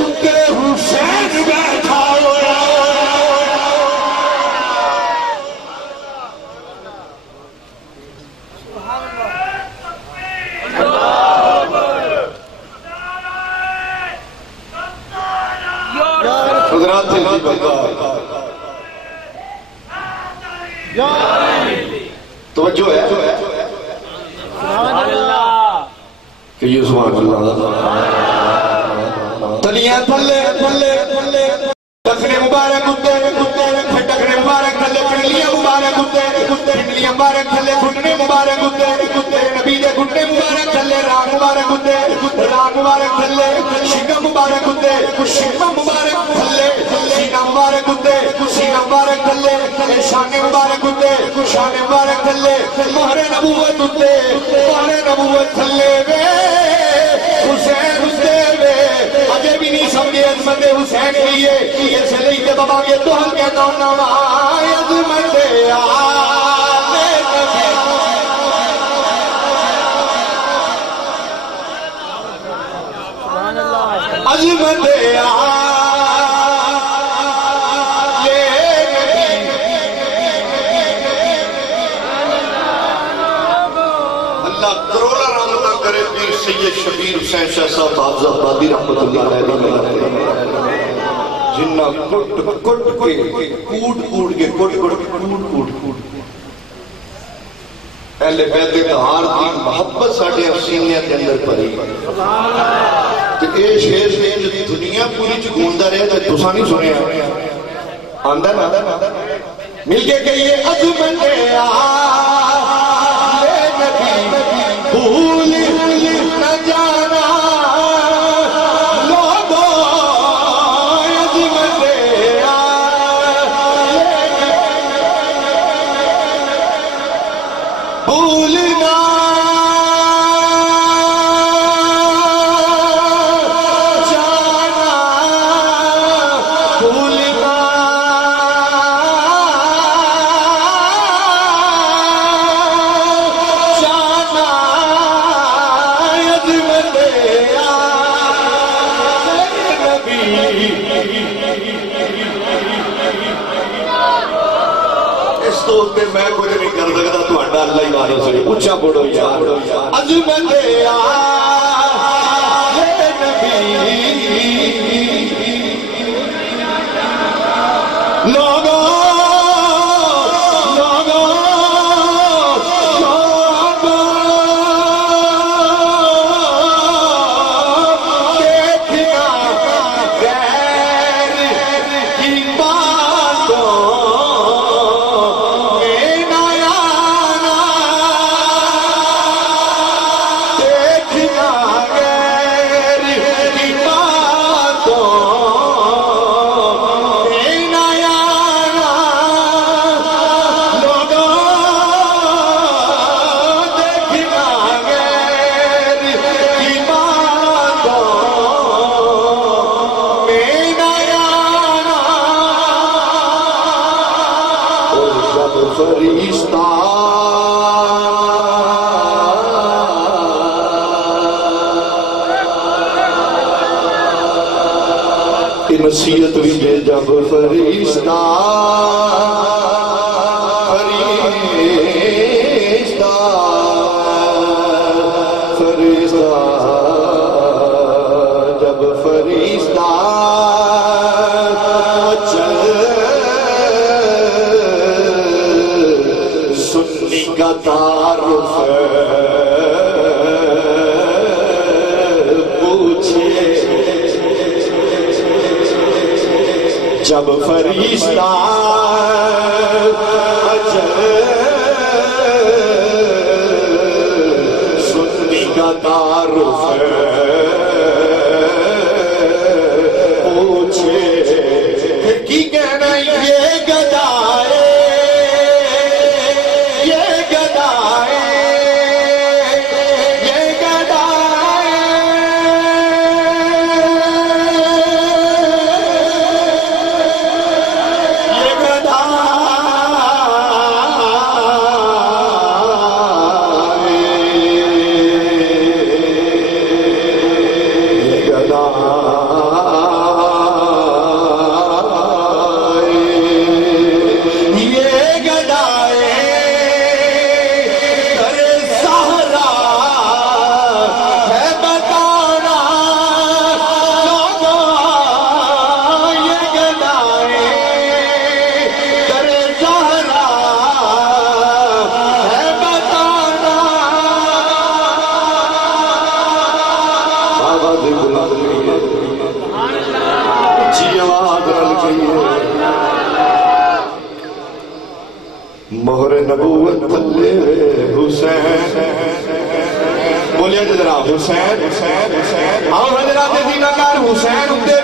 اتے حسین بیٹھا ہویا حضرات سے توجہ ہے کہ یہ سبحان اللہ تلیاں تھلے ٹکرے مبارک اتے ٹکرے مبارک تھلے پنڈلیاں مبارک اتے پنڈلیاں مبارک تھلے گھٹنے مبارک اتے نبی دے گھٹنے مبارک تھلے راہ مبارک اتے راہ مبارک تھلے شکم مبارک اتے شکم مبارک تھلے سینہ مبارک اتے سینہ مبارک تھلے شان مبارک اتے شان مبارک تھلے مہر نبوت اتے مہر نبوت تھلے وے حسین اتے وے اجے بھی نہیں سمجھے عظمت حسین کیے یہ سے لیتے بابا یہ تو ہم کہتا ہوں نام عظمت عظمت اللہ کروڑا رحمتہ کرے پیر سید شبیر حسین شاہ صاحب حافظ آبادی رحمت اللہ علیہ جنہ کٹ کے کوٹ اہل بیت طہار دی محبت ساڑھے افسینیاں کے اندر پڑی کہ اے شیر سے دنیا پوری چکوندہ رہے تو تسا نہیں سنے آندہ نا مل کے کہیے عظمت آلے نبی بھول نہ جانا لوگوں عظمت آلے بھولنا میں کچھ نہیں کر سکتا تو اڈا اللہ ہی مارو سے اچھا بڑھو یار عظمت آلے نبی لوگوں نصیحت بھی دے جب فرشتہ جب فرشتہ چل سنی کا تعارف جب فرشتہ اجل سنی کا تعارف پوچھے کی کہنا یہ گدائے یہ گدائے یہ گدائے نبوت تھلے حسین بولیا جناب حسین آؤ حضرات زینکار حسین اٹھے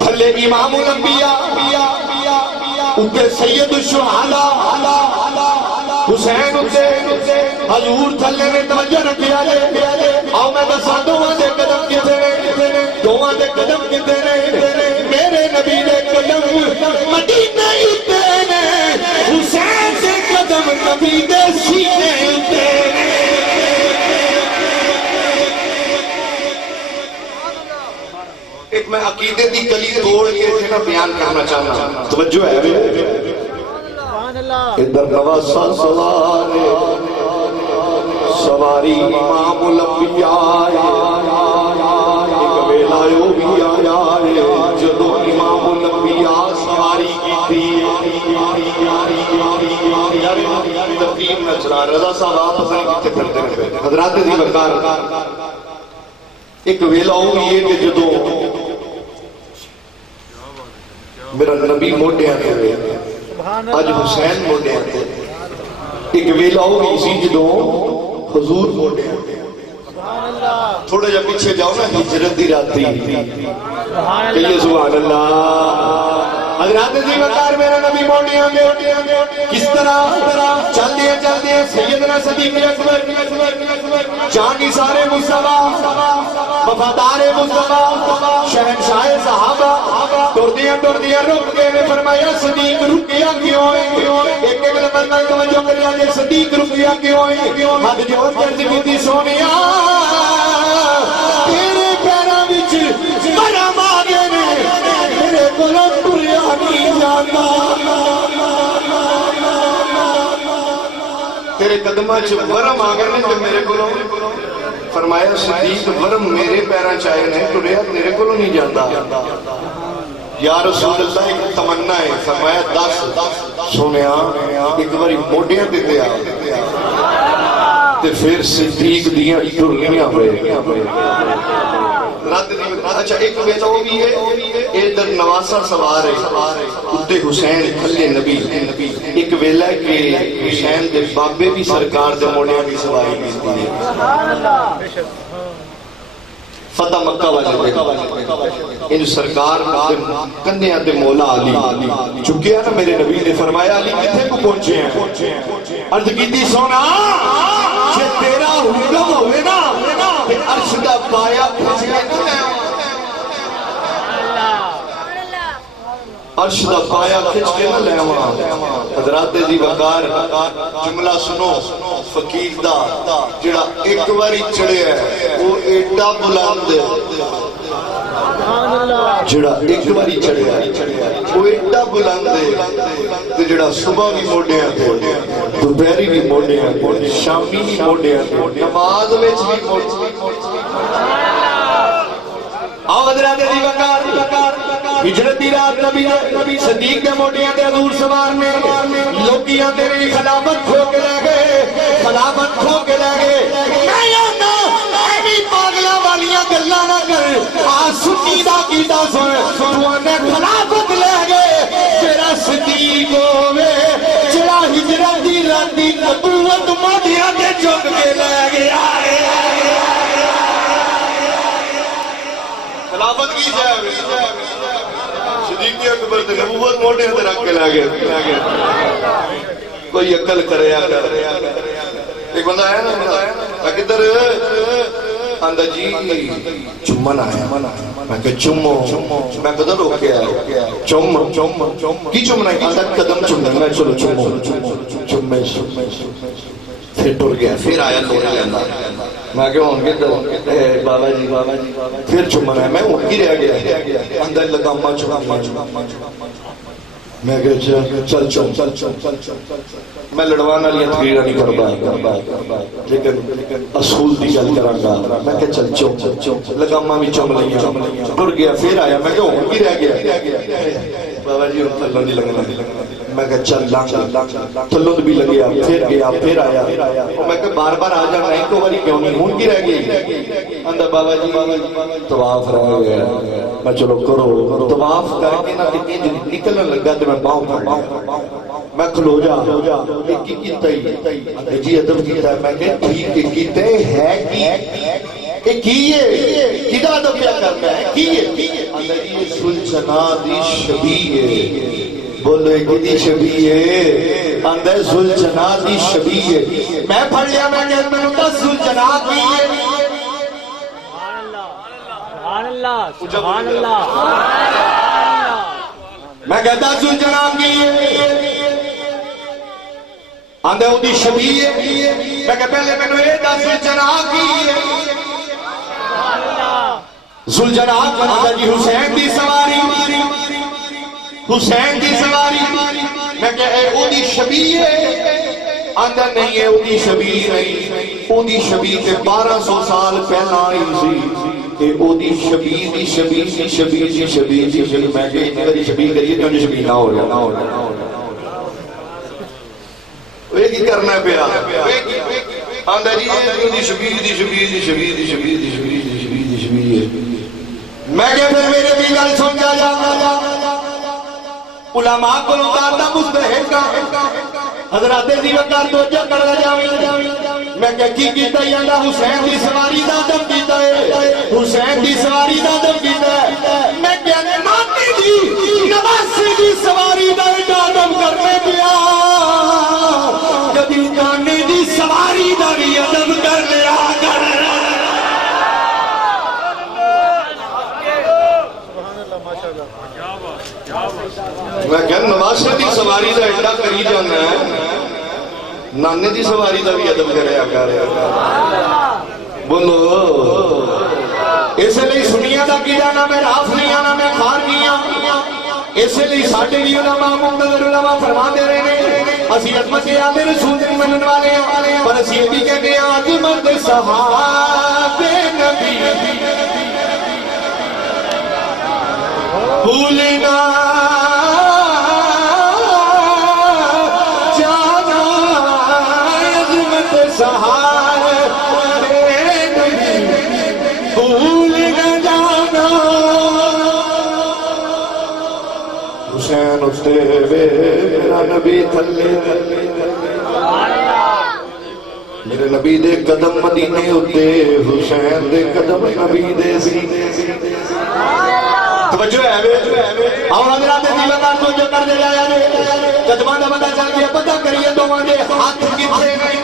تھلے امام الانبیاء اٹھے سید الشہداء حسین اٹھے حضور تھلے میں توجہ رکھیا لے آؤ میں بسا دوہاں دے قدم کتے نے دوہاں دے قدم کتے نے میرے نبی دے قدم مدینے اٹھے نے حسین دے قدم نبی دے سینے اٹھے نے ایک میں عقیدے دی گلی توڑ کے نا بیان کرنا چاہنا توجہ ہے ادھر نواسا سواری امام الانبیاء ایک ویلایو بھی آیا جدو امام الانبیاء سواری کی تھی تقیم میں چلا رضا صاحب آپ اپنے کتے کرتے رہے حضرات دی وقار ایک ویلاؤ یہ کہ جدو میرا نبی موٹے آتے ہوئے آج حسین موٹے آتے ایک ویلا ہوگی اسی جدوں حضور موٹے آتے تھوڑا جا پیچھے جاؤ نا ہجرت دی رات تھی کہیے سبحان اللہ حضرات جی وقار میرا نبی موٹے آنگے کس طرح چل دیا سیدنا صدیق اکبر جانی سارے مصطفیٰ وفادار مصطفیٰ شہنشاہ صحابہ ٹر دیا رک گئے نے فرمایا صدیق رکیا کیوں ایک لمحہ توجہ کریا جے صدیق رکیا کیوں حد جو درد کی تھی سونیا تیرے پیراں وچ مرم آ گئے نے میرے کولوں ٹریا نہیں جاتا تیرے قدماں چ ورم آ گئے نے تے میرے کولوں فرمایا صدیق ورم میرے پیراں چاہے نہیں ٹریا تیرے کولوں نہیں جاتا یا رسول اللہ ایک تمنا ہے فرمایا 10 سونیا ایک باری موٹیاں دیتے آ تے پھر صدیق دیاں ٹرنیاں ہوئے اچھا ایک بیٹا وہ بھی ہے ادھر نواسا سوار ہے اتنے حسین کھلے نبی ایک ویلا ہے کہ حسین دے بابے بھی سرکار دے موڑیاں کی سواری کی فتح مکہ والے ان سرکار کندیاں دے مولا علی چکیا نا میرے نبی نے فرمایا علی کتھے کو پہنچے ہیں عرض کیتی سونا کہ تیرا حکم ہوئے نا عرش دا پایا پھنس کے نہ لے عرش دا پایا کھچ کے نہ لے حضرات دی وقار جملہ سنو فقیر دا جڑا ایک باری چڑھے ہے وہ ایڈا بلند جڑا ایک باری چڑھے ہے وہ ایڈا بلند ہے جڑا صبح بھی موڑے ہیں دوپہری بھی موڑے ہیں شامی بھی موڑے ہیں نماز میں بھی موڑے آؤ حضرات دی وقار ہجرت دی رات نبی صدیق دے موٹیاں دے حضور سوار نے لوگیاں تیری خلافت کھو کے لے گئے میں یانا ایمی پاگلہ والیاں گلہ نہ کر آسونی دا کیتا سن سنوانے خلافت لے گئے تیرا صدیق ہوئے چرا ہجرت دی رات دی نبوت موٹیاں دے چک کے لے گیا خلافت کی جائے صدیق اکبر تے نبوت موٹے تے رکھ کے لے گئے کوئی عقل کرے ایک بندہ ہے نا کدھر آندا جی چمن آیا میں کہ چمو میں کدھر روکے آیا چم کی چمنا ہے آندا قدم چمنا میں چلو چمے پھر ٹر گیا پھر آیا لوٹ لینا میں کہ ہون کے بابا جی پھر چمنا ہے میں ہون کی رہ گیا اندر لگاما چماما میں کہ چل میں لڑوانا لیا تھیرہ نہیں کرتا لیکن اصول دی گل کرانگا میں کہ چل چم لگاما بھی چم لیا ٹر گیا پھر آیا میں کہ ہون کی رہ گیا بابا جی اللہ نہیں لگنا میں کہا چل تھلوں بھی لگیا پھر گیا پھر آیا میں کہا بار بار آ جانا ایک باری کیوں نہیں ہون کی رہ گئی اندر بابا جی طواف رہ گیا میں چلو کرو طواف کر کے نہ نکلنے لگا تو میں باؤں پڑ میں کھلو جا کی کیتا ہی جی ادب کیتا ہے میں کہ ٹھیک کیتے ہے کی کدھا ادب کیا کرنا ہے کی اندر یہ سلچنا دی شبیہ بولو کدی شبیہ اندر سلچنا دی شبیہ میں پڑھ لیا میں کہ میں نے سلچنا کی سبحان اللہ سبحان اللہ میں کہتا سلچنا کی آندھے ہوں دی شبیہ میں کہ پہلے میں نے یہ سلچنا کی زلجناح آندھا جی حسین دی سواری حسین دی سواری میں کہ اے او دی شبیہ آندھا نہیں ہے او دی شبیہ نہیں او دی شبیہ تے 1200 سال پہلا آئی سی اے او دی شبیہ دی شبیہ دی شبیہ دی شبیہ دی شبیہ میں کہ اتنی دی شبیہ کریے تو انجھے شبیہ نہ ہو جانا ایک ہی کرنا ہے پیا آندھا جی اے دی شبیہ دی شبیہ دی شبیہ دی شبیہ دی شبیہ دی شبیہ دی شبیہ میں کہ پھر میرے بھی گل سن جا علماء کو لوٹاتا مستحق کا حضرات زیوکار تو جا کر جاویں میں کہ کی کیتا ہے اللہ حسین دی سواری دا دم کیتا ہے حسین دی سواری دا دم کیتا ہے میں کہ نامی دی نواسی دی سواری دا دم کرنے پیا کبھی نامی دی سواری دا بھی دم کر لیا کر میں کہا نواسے دی سواری دا اڈا کری جانا ہے نانے دی سواری دا بھی ادب کرے آگا بولو اسے لئے سنیا دا کی جانا میں راف نہیں آنا میں خار کیا اسے لئے ساٹھے بھی علماء مقتدر علماء فرما دے رہے ہیں اسی عظمت آدھے رسول دن منن والے ہیں پر اسی بھی کہتے ہیں عظمت صحاب نبی بھولنا جانا عظمت صحاب نبی بھولنا جانا حسین اٹھتے ہوئے میرا نبی تھلے میرے نبی دے قدم مدینے ہوتے حسین دے قدم نبی دے سی توجہ ہے اور حضرات دیوکار تو جو کر دے جایا قدمہ دا بندہ چل گیا پتہ کریے تو آنے ہاتھ کتھے نہیں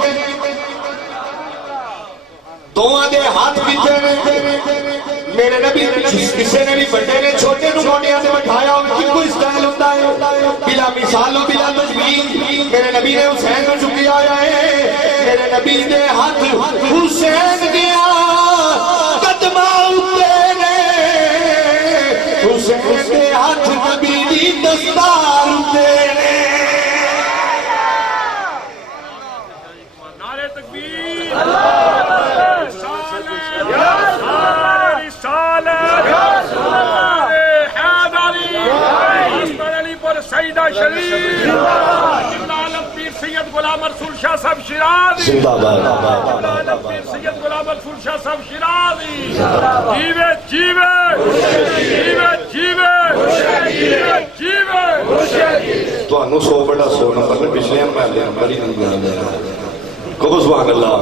تو آنے ہاتھ کتھے نہیں میرے نبی کسے نے بھی بڑے نے چھوٹے نو موٹیاں سے بٹھایا ان کی کوئی اسٹائل ہوتا ہے بلا مثال و بلا تشبیہ میرے نبی نے حسین کو چکی آیا ہے میرے نبی نے ہاتھ حسین دیا قدمہ اٹھے نے حسین نے ہاتھ نبی دی دستار اٹھے نے نعرہ تکبیر سیدہ شریف عالم پیر سید غلام رسول شاہ صاحب شیرازی عالم پیر سید غلام رسول شاہ صاحب شیرازی جیوے جیوے جیوے جیوے جیوے تو انو 100 بڑا 100 نمبر میں پچھلے ہم پہلے نمبر ہی نہیں جانا ہے کبھو سبحان اللہ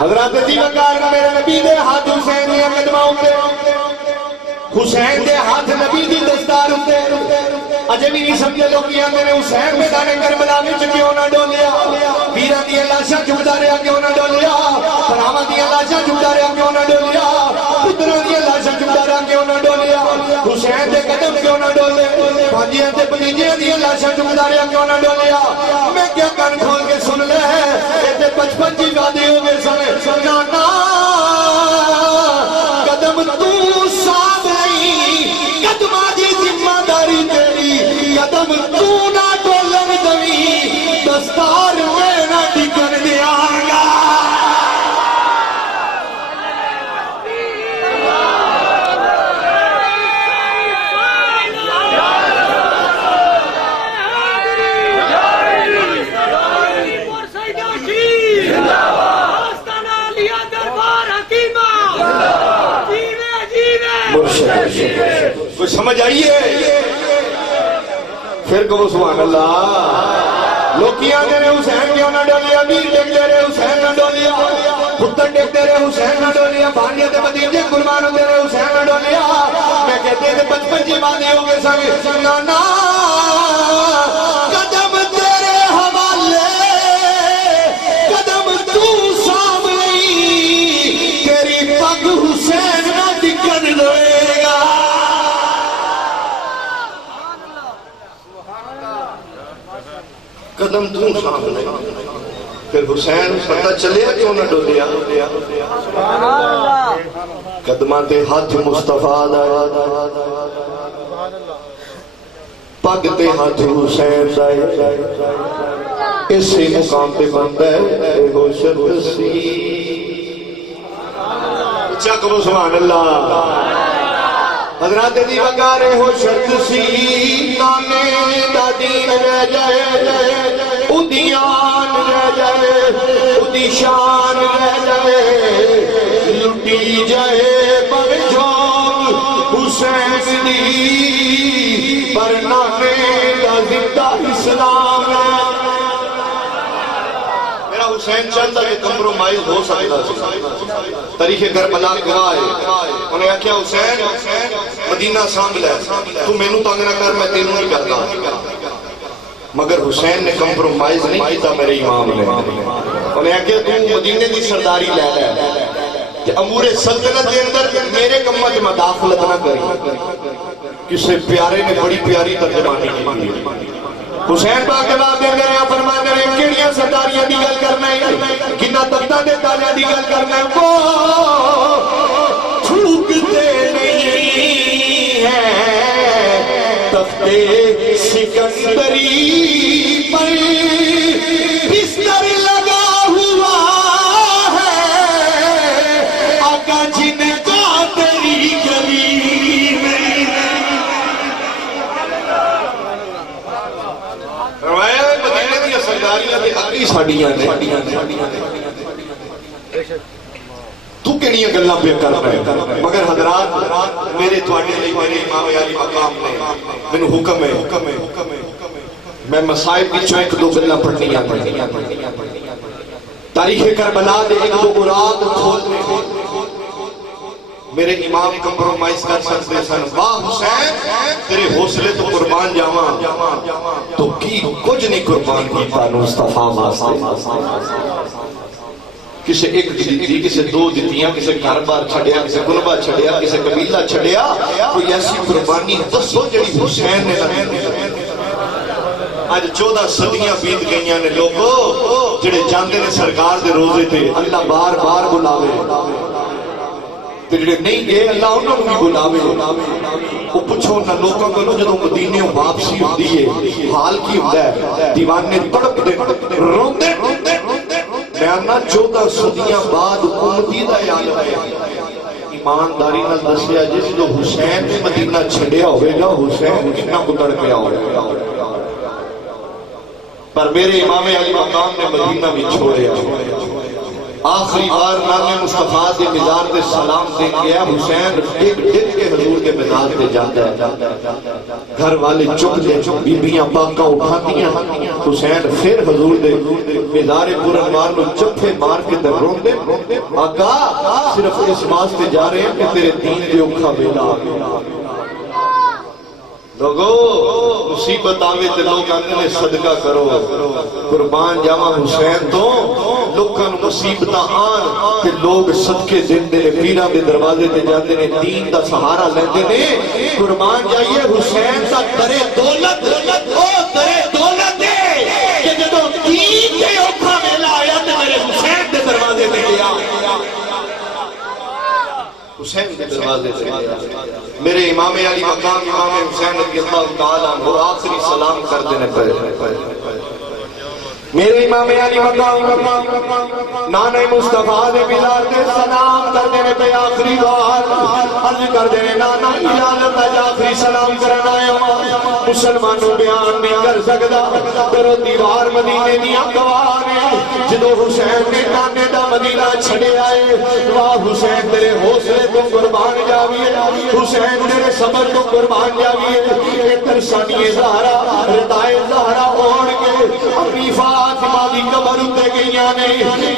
حضرات دیوکار کا میرے نبی دے ہاتھ حسین دیا قدمہ ہوتے حسین دے ہاتھ نبی دی دستار ہوتے اجے بھی نہیں سمجھے لوگ یہ میرے حسین میدان کربلا وچ کیوں نہ ڈولیا ویراں دی لاشاں چکدا رہیا کیوں نہ ڈولیا بھراواں دی لاشاں چکدا رہیا کیوں نہ ڈولیا پتراں دی لاشاں چکدا رہیا کیوں نہ ڈولیا حسین دے قدم کیوں نہ ڈولے بھانجیاں تے بھتیجیاں دی لاشاں چکدا رہیا کیوں نہ ڈولیا میں کیا کان کھول کے سن لے اے تے 55 جی وعدے ہو گئے سن جانا قدم تو صاحب نہیں قدمہ دی ذمہ داری تیری قدم تو نہ ڈولن دوی دستار میں نہ ٹکن دیا گا کوئی سمجھ آئیے؟ پھر کہو سبحان اللہ۔ لوکی آنے رہے حسین کیوں نہ ڈولیا، امیر ڈیکتے رہے حسین نہ ڈولیا، پتر ڈیکتے رہے حسین نہ ڈولیا، بھانیے تے مدیجے قربان ہوتے رہے حسین نہ ڈولیا۔ میں کہتے تھے 55 جی بانی ہو گئے سنگ نانا قدم تیرے حوالے، قدم تو سامنے، تیری پگ حسین نہ ٹکن دے گا۔ قدم تو سامنے، پھر حسین پتہ چلیا کیوں نہ ڈولیا؟ قدماں تے ہاتھ مصطفیٰ دا، پگ تے ہاتھ حسین دا، اسی مقام تے بندہ ہے ہو شرط سی۔ اچھا کرو سبحان اللہ۔ حضرات دی وقارے ہو شرط سی، نانے دا دین رہ جائے، ادیان رہ جائے، ادی شان رہ جائے، لٹی جائے برجوم حسین دی، پر نانے دا زندہ اسلام ہے۔ میرا حسین چاہتا کہ کمپرومائز ہو سکتا ہے، تاریخ کربلا گواہ ہے۔ انہیں کیا حسین مدینہ سانبھ لے، تو میں نو تانگ نہ کر، میں تینوں نہیں کرتا۔ مگر حسین نے کمپرومائز نہیں کیتا میرے امام نے۔ انہیں کیا تو مدینہ دی سرداری لے لے کہ امور سلطنت کے اندر میرے کمہ کے مداخلت نہ کری۔ کسے پیارے نے بڑی پیاری ترجمانی کی۔ حسین پاک کے بعد دے گئے فرما دے رہے کیڑیاں سرداریاں دی گل کرنا ہے، کنا تختہ دے تاجہ دی گل کرنا ہے، وہ چھوکتے نہیں ہیں تختے سکندری پر بستر لگا ہوا ہے، آقا جن کا تیری گلی میں۔ فرمایا مدینہ دی سرداریاں تے اگلی ساڈیاں نے، تو کیڑیاں گلاں پہ کرنا ہے؟ مگر حضرات میرے تواڈے لئی میرے امام علی مقام نے مینوں حکم ہے، میں مصائب کی ایک دو گلاں پڑھنیاں تاریخ کربلا دے ایک دو مراد کھولنے۔ میرے امام کمپرومائز کر سکتے سن، واہ حسین تیرے حوصلے تو قربان جاواں، تو کی کچھ نہیں قربان کیتا مصطفیٰ واسطے۔ کسے ایک دیتی، کسے دو دیتیاں، کسے گھر بار چھڑیا، کسے گنبہ چھڑیا، کسے قبیلہ چھڑیا، کوئی ایسی قربانی دسو جڑی حسین نے لگے۔ آج 14 صدیاں بیت گئیاں نے لوگوں جڑے جاندے نے سرکار دے روزے تھے، اللہ بار بار بلاوے، جڑے نہیں گئے اللہ انہوں نے بلاوے۔ وہ پوچھو نہ لوگوں کو جدوں مدینے واپسی ہوندی ہے حال کی ہوندا ہے، دیوانے تڑپ دے روندے میں آنا 14 صدیاں بعد امتی دا عالم ہے۔ ایمانداری نہ دسیا جس جو حسین نے مدینہ چھڑیا ہوئے گا، حسین کتنا کتڑ پیا ہوئے، پر میرے امام علی مقام نے مدینہ بھی چھوڑیا۔ آخری بار نام مصطفیٰ دے مزار دے سلام دے گیا، حسین ڈگ ڈگ کے حضور کے مزار دے جاتا ہے، گھر والے چک دے، بیبیاں پاکاں اٹھاتیاں، حسین پھر حضور دے مزار پرانوار نو چپے مار کے در رون دے، آقا صرف اس واسطے جا رہے ہیں کہ تیرے دین دے اوکھا بیلا لوگو مصیبت آوے تے لوگ آنے صدقہ کرو، قربان جاواں حسین تو لوگاں مصیبتاں آن کہ لوگ صدقے دیندے نے، پیراں دے دروازے تے جاندے نے، دین دا سہارا لیندے نے۔ قربان جائیے حسین دا درے دولت، او درے دولت ہے کہ جدوں دین دے اوکھا ویلا آیا تے میرے حسین دے دروازے تے گیا، حسین کے دروازے سے میرے امام علی مقام امام حسین رضی اللہ تعالیٰ عنہ آخری سلام کر دینے پہ میرے امام علی مقام نانے مصطفیٰ دے بلال دے سلام کر دینے پہ آخری بار عرض کر دینے نانا اجازت ہے آخری سلام کرنا ہے مسلمانوں بیان نہیں کر سکتا کرو دیوار مدینے دیا گوانے جدو حسین نے نانے دا مدینہ چھڑے آئے واہ حسین تیرے حوصلے تو قربان جاویے حسین تیرے صبر تو قربان جاویے ترسانی زہرا ردائے زہرا اوڑ کے اپنی فاطمہ دی قبر اتے گئیاں نے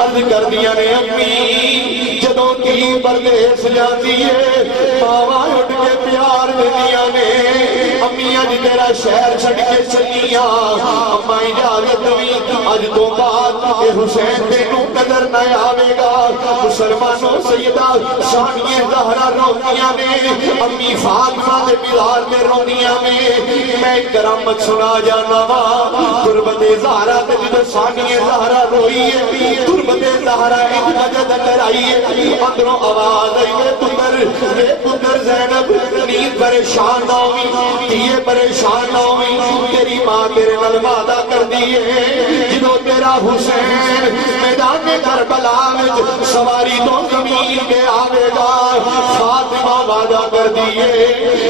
عرض کر دیا نے امی جدوں کی پردیس جاتی ہے ماما اٹھ کے پیار دیا نے امی اج تیرا شہر چھڑ کے چلیاں اما اجازت بھی اج تو بعد اے حسین تینوں قدر نہ آوے گا مسلمانوں سیدہ شانیہ زہرا رونیاں نے امی فاطمہ دے مزار میں رونیاں میں کرامت سنا جانا وا تربت زہرا تے جدوں شانیہ زہرا روئی ہے تربت زہرا ایک وجد اندر آئی ہے اندروں آواز آئی وے پتر زینب نیند پریشان نہ ہوئی تیے پریشان نہ ہوئی تیری ماں تیرے نال وعدہ کر دیے جدوں تیرا حسین میدان کربلا وچ سواری تو زمین پہ آوے گا فاطمہ وعدہ کر دیے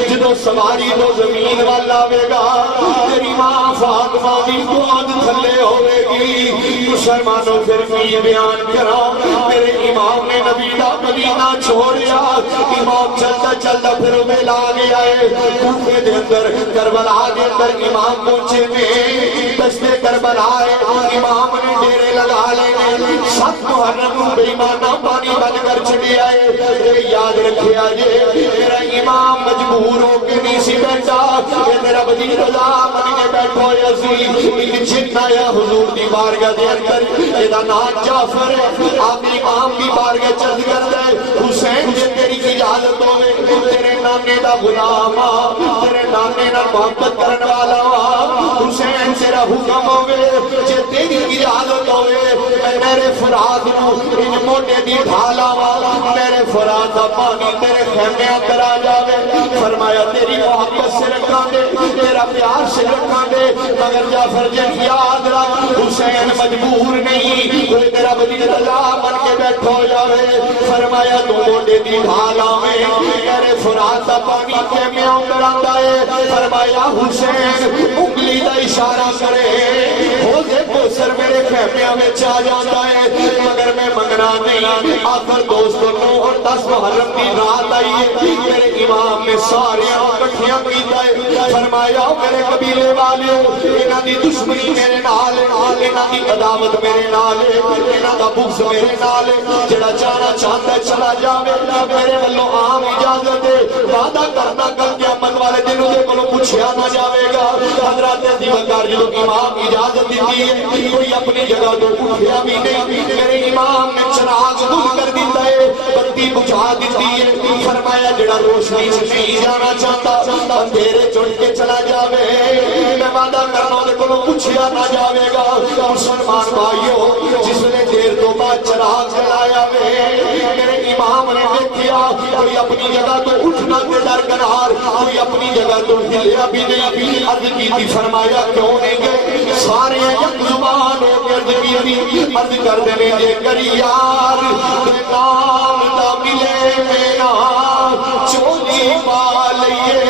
جدوں سواری تو زمین وال آوے گا تیری ماں فاطمہ دی گود تھلے ہوئے گی مسلمانوں پھر بھی بیان کرا میرے امام نے نبی دا مدینہ چھوڑیا امام چلتا چلتا پھر میں لا گیا ہے کوفے دے اندر کربلا دے اندر امام پہنچے میں دستے کربلا ہے امام نے ڈیرے لگا لے سب محرم بے ایمانہ پانی بن کر چڑی آئے یاد رکھے آجے میرا امام مجبور ہو کے نہیں سی بیٹھا یہ میرا وزیر رضا بن کے بیٹھو یزید جن آیا حضور دی بارگاہ دے اندر یہ نام جعفر ہے آپ امام دی بارگاہ چل کرتا ہے حسین جے تیری اجازت ہوئے تیرے نانے دا غلام تیرے نانے دا محبت کرن والا حسین تیرا حکم ہوئے جے تیری اجازت ہوئے میں میرے فرات نو ان موٹے دی ڈھالا والا میرے فرات دا پانی تیرے خیمے اندر آ جاوے فرمایا تیری محبت سے رکھا دے تیرا پیار سے رکھا دے مگر جعفر جن یاد رکھ حسین مجبور نہیں کوئی تیرا وزیر رضا بن کے بیٹھو جاوے فرمایا تو موٹے دی ڈھالا میں میرے فرات دا پانی خیمے اندر آتا ہے فرمایا حسین انگلی دا اشارہ کرے ہو دے کو سر میرے خیمے میں چاہ جاتا ہے مگر میں منگنا نہیں آخر دوستوں نو اور 10 محرم کی رات آئی ہے میرے امام نے سارے کٹھیاں پیتا ہے فرمایا میرے قبیلے والے انہاں دی دشمنی میرے نال انہاں دی عداوت میرے نال انہاں دا بغض میرے نال جڑا جانا چاہتا ہے چلا جاوے میرے والوں عام اجازت ہے وعدہ کرنا کل قیامت والے دن دے کولوں پوچھیا نہ جاوے گا حضرات دیوکار جو امام اجازت دیتی ہے کوئی اپنی جگہ تو اٹھیا بھی نہیں میرے امام نے چراغ گم کر دیتا ہے بتی بجھا دیتی ہے فرمایا جڑا روشنی سے نہیں جانا چاہتا اندھیرے چڑھ کے چلا جاوے میں وعدہ کرنا دے کولوں پوچھیا نہ جاوے گا مسلمان بھائیو جس نے دیر تو بعد چراغ جلایا وے میرے امام نے دیکھیا کوئی اپنی جگہ تو اٹھنا کے درکنار کوئی اپنی جگہ تو ہلیا بھی نہیں عرض کی تھی فرمایا کیوں نہیں گئے سارے یک زبان ہو کے عرض کی تھی عرض کر دینے جے کری یار نام دا ملے مینا چولی پا لئیے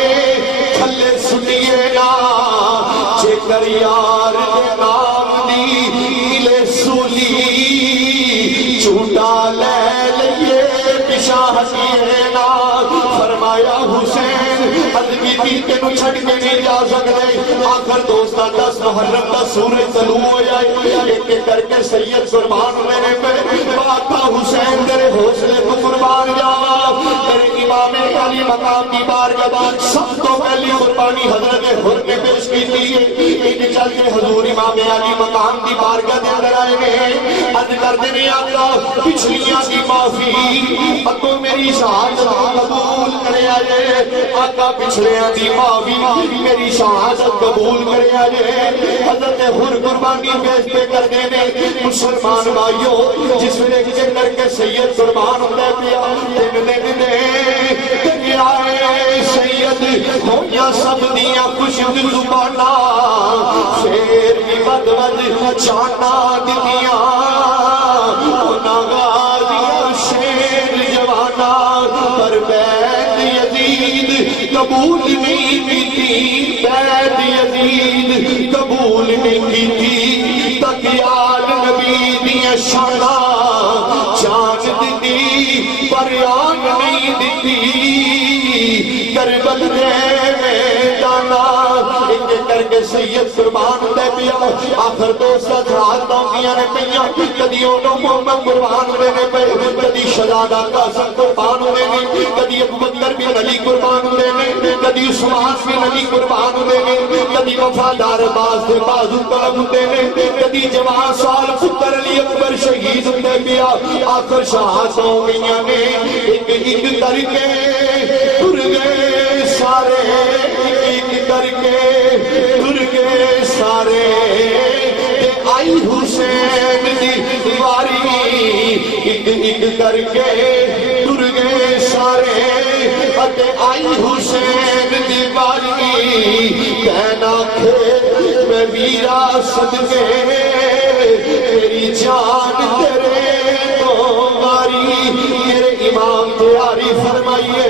تھلے سنیے نا جے کری یار نام دی ملے سولی چھوٹا لے لئیے پیشا ہسیے نا فرمایا حسین ادبی بھی تینوں چھڑ کے نہیں جا سکتے آخر دوستا 10 محرم دا سورج طلوع ہو جائے ایک ایک کر کے سید قربان میرے پہ باقا حسین تیرے حوصلے کو قربان جاوا میرے امام علی مقام کی بارگاہ سب تو پہلی قربانی حضرت حر نے پیش کی تھی ایک چل کے حضور امام علی مقام کی بارگاہ دے اندر آئے گئے عرض کر دینے آقا پچھلیاں کی معافی اتو میری شہادت قبول کرے آجے آقا پچھلیاں کی معافی میری شہادت قبول کرے آجے حضرت حر قربانی پیش پہ کر دینے مسلمان بھائیو جس نے کر کے سید قربان ہوتے پیا دن آئے سید ہویا سب دیا خوش زبانا شیر کی ود ود چانا دنیا ناغازیا شیر جوانا پر بیت یزید قبول نہیں کی بیت یزید قبول نہیں کی تقیال نبی دیا شانا جان دی پر آن نہیں دیتی سید قربان دے پیا آخر دوستا جہاز باقیاں نے پیا کدی انہوں محمد قربان دینے پہ کدی شہزادہ قاسم قربان دینے کدی ابو بکر بن علی قربان دینے کدی عثمان بن علی قربان دینے کدی وفادار باز دے بازو قلم دینے کدی جوان سال پتر علی اکبر شہید دے پیا آخر شہادتوں گئیاں نے ایک ایک کر کے ٹر گئے سارے ایک ایک کر کے ٹر گئے سارے آئی حسین دی واری ایک ایک کر کے ٹر گئے سارے آئی حسین دی واری کہنا کھے میں ویرا صدقے میری جان تیرے تو ماری میرے امام تیاری فرمائیے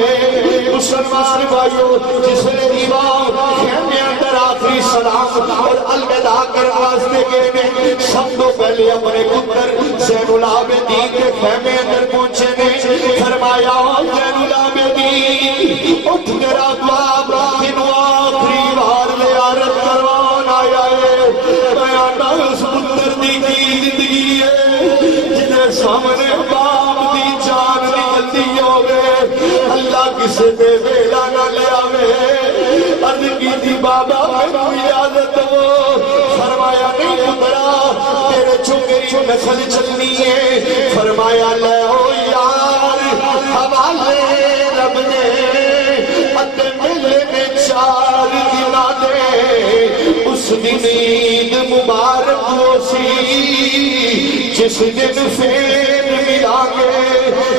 مسلمان بھائیو جس نے امام خیمے اندر آخری سلام اور الوداع کر واسطے گئے سب تو پہلے اپنے پتر زین العابدین کے خیمے اندر پہنچے نے فرمایا زین العابدین اٹھ میرا باب تینوں آخری بار زیارت کروان آیا ہے میں آنا اس پتر دی زندگی ہے جنہیں سامنے باپ دی جان نکلتی ہوگے اللہ کسے دے ویلا نہ لے آوے عرض کی تھی بابا میں کوئی عادت ہو فرمایا نہیں پترا تیرے چونگری نسل چلنی ہے فرمایا لے ہو یار حوالے رب نے ادھے ملے میں 4 دنا دے اس دن عید مبارک ہو سی جس دن فیر ملا کے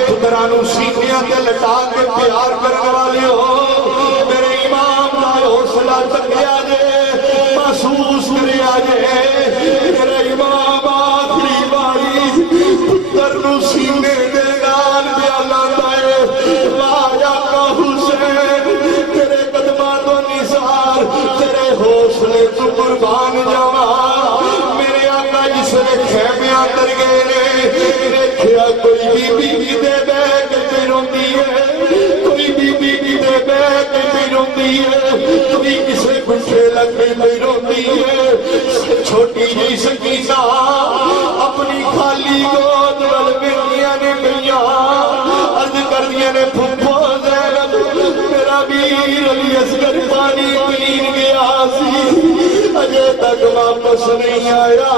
پترانو سینیاں تے لٹا کے پیار کرنے والے ہو میرے امام کا حوصلہ تکیا جے محسوس کریا جے میرے امام آخری باری پتر نو سینے دے نال پیالا دائے راجہ کا حسین تیرے قدمہ تو نثار تیرے حوصلے تو قربان جاوا میرے آقا جس نے خیمے اندر گئے دیکھیا کوئی بی بی دے بیگ پہ روندی ہے کوئی بی بی دے بیگ پہ روندی ہے کوئی کسے گھنٹے لگے پہ روندی ہے چھوٹی جی سکینہ اپنی خالی گود ول بیٹیاں نے پہیاں عرض کر دیا نے پھپو زینب میرا ویر علی اصغر پانی پین گیا سی اجے تک واپس نہیں آیا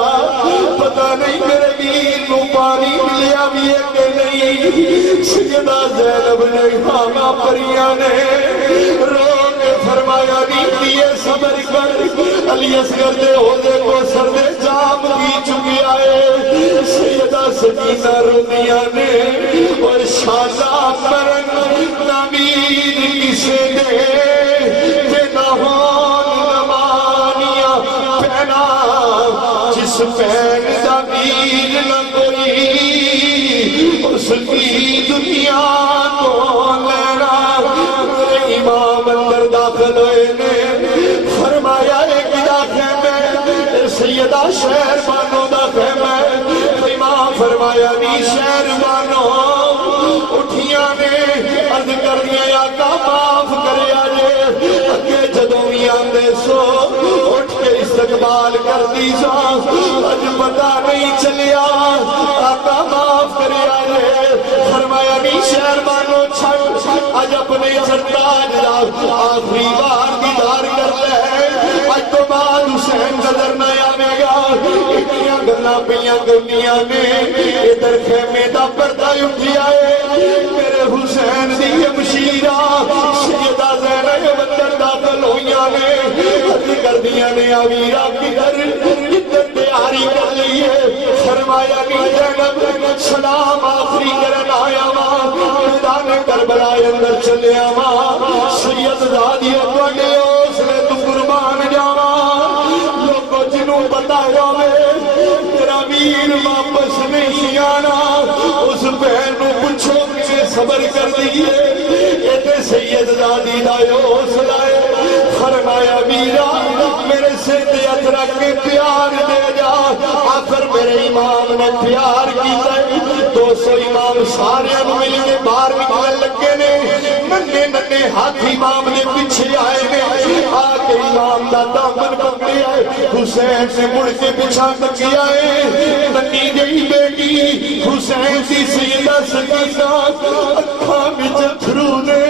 پتہ نہیں میرے ویر کو پانی ملیا بھی ہے کہ نہیں سیدہ زینب نے خامہ پریاں نے رو کے فرمایا نہیں دیئے صبر کر علی اصغر دے عہدے کو سر دے جام بھی چکی آئے سیدہ سکینہ رومیاں نے اور شاہدہ مرن نمین کسے دے کہ نہون نمانیاں پہنا جس پہن دمیر نہ کوئی اس کی دنیا کو لینا میرے امام اندر داخل ہوئے نے فرمایا ایک داخل میں سیدہ شہر بانو داخل میں امام فرمایا نی شہر بانو اٹھیاں نے عرض کر دیا آقا معاف کرے آجے اگے جدوی آندے سو اٹھ کے استقبال کر دیسا اج پتہ نہیں چلیا آقا معاف کرے آجے فرمایا نی شہر بانو چھٹ اج اپنے سرتاج آخری بار دیدار کر لے اج تو بعد حسین نظر نہ آوے گا اتنیاں گنا پیاں گنیاں نے ادھر خیمے دا پردہ اٹھی آئے میرے حسین دی مشیرہ سیدہ زینب اندر داخل ہویاں نے حد کر دیا نے آویرہ کدھر تیاری کر لیے فرمایا نی زینب سلام آخری کرن آیا ماں میدان کربلا اندر چلے ماں سید زادی اپنے اس نے تو قربان جاوا لوگوں جنہوں بتایا میرا ویر واپس نہیں آنا اس بہن کو پوچھو کہ صبر کر دیئے ایتے سید زادی لائے حوصلہ فرمایا ویرا میرے سے دیت رکھ کے پیار دے جا آخر میرے امام نے پیار کی 200 امام سارے مل کے باہر نکلنے لگے نے ننے ننے ہاتھ امام نے پیچھے آئے نے آکے امام دا دامن پکڑے آئے حسین سے مڑ کے پیچھا تکی آئے ننی گئی بیٹی حسین سی سیدہ سکینہ اکھاں وچ اتھرو نے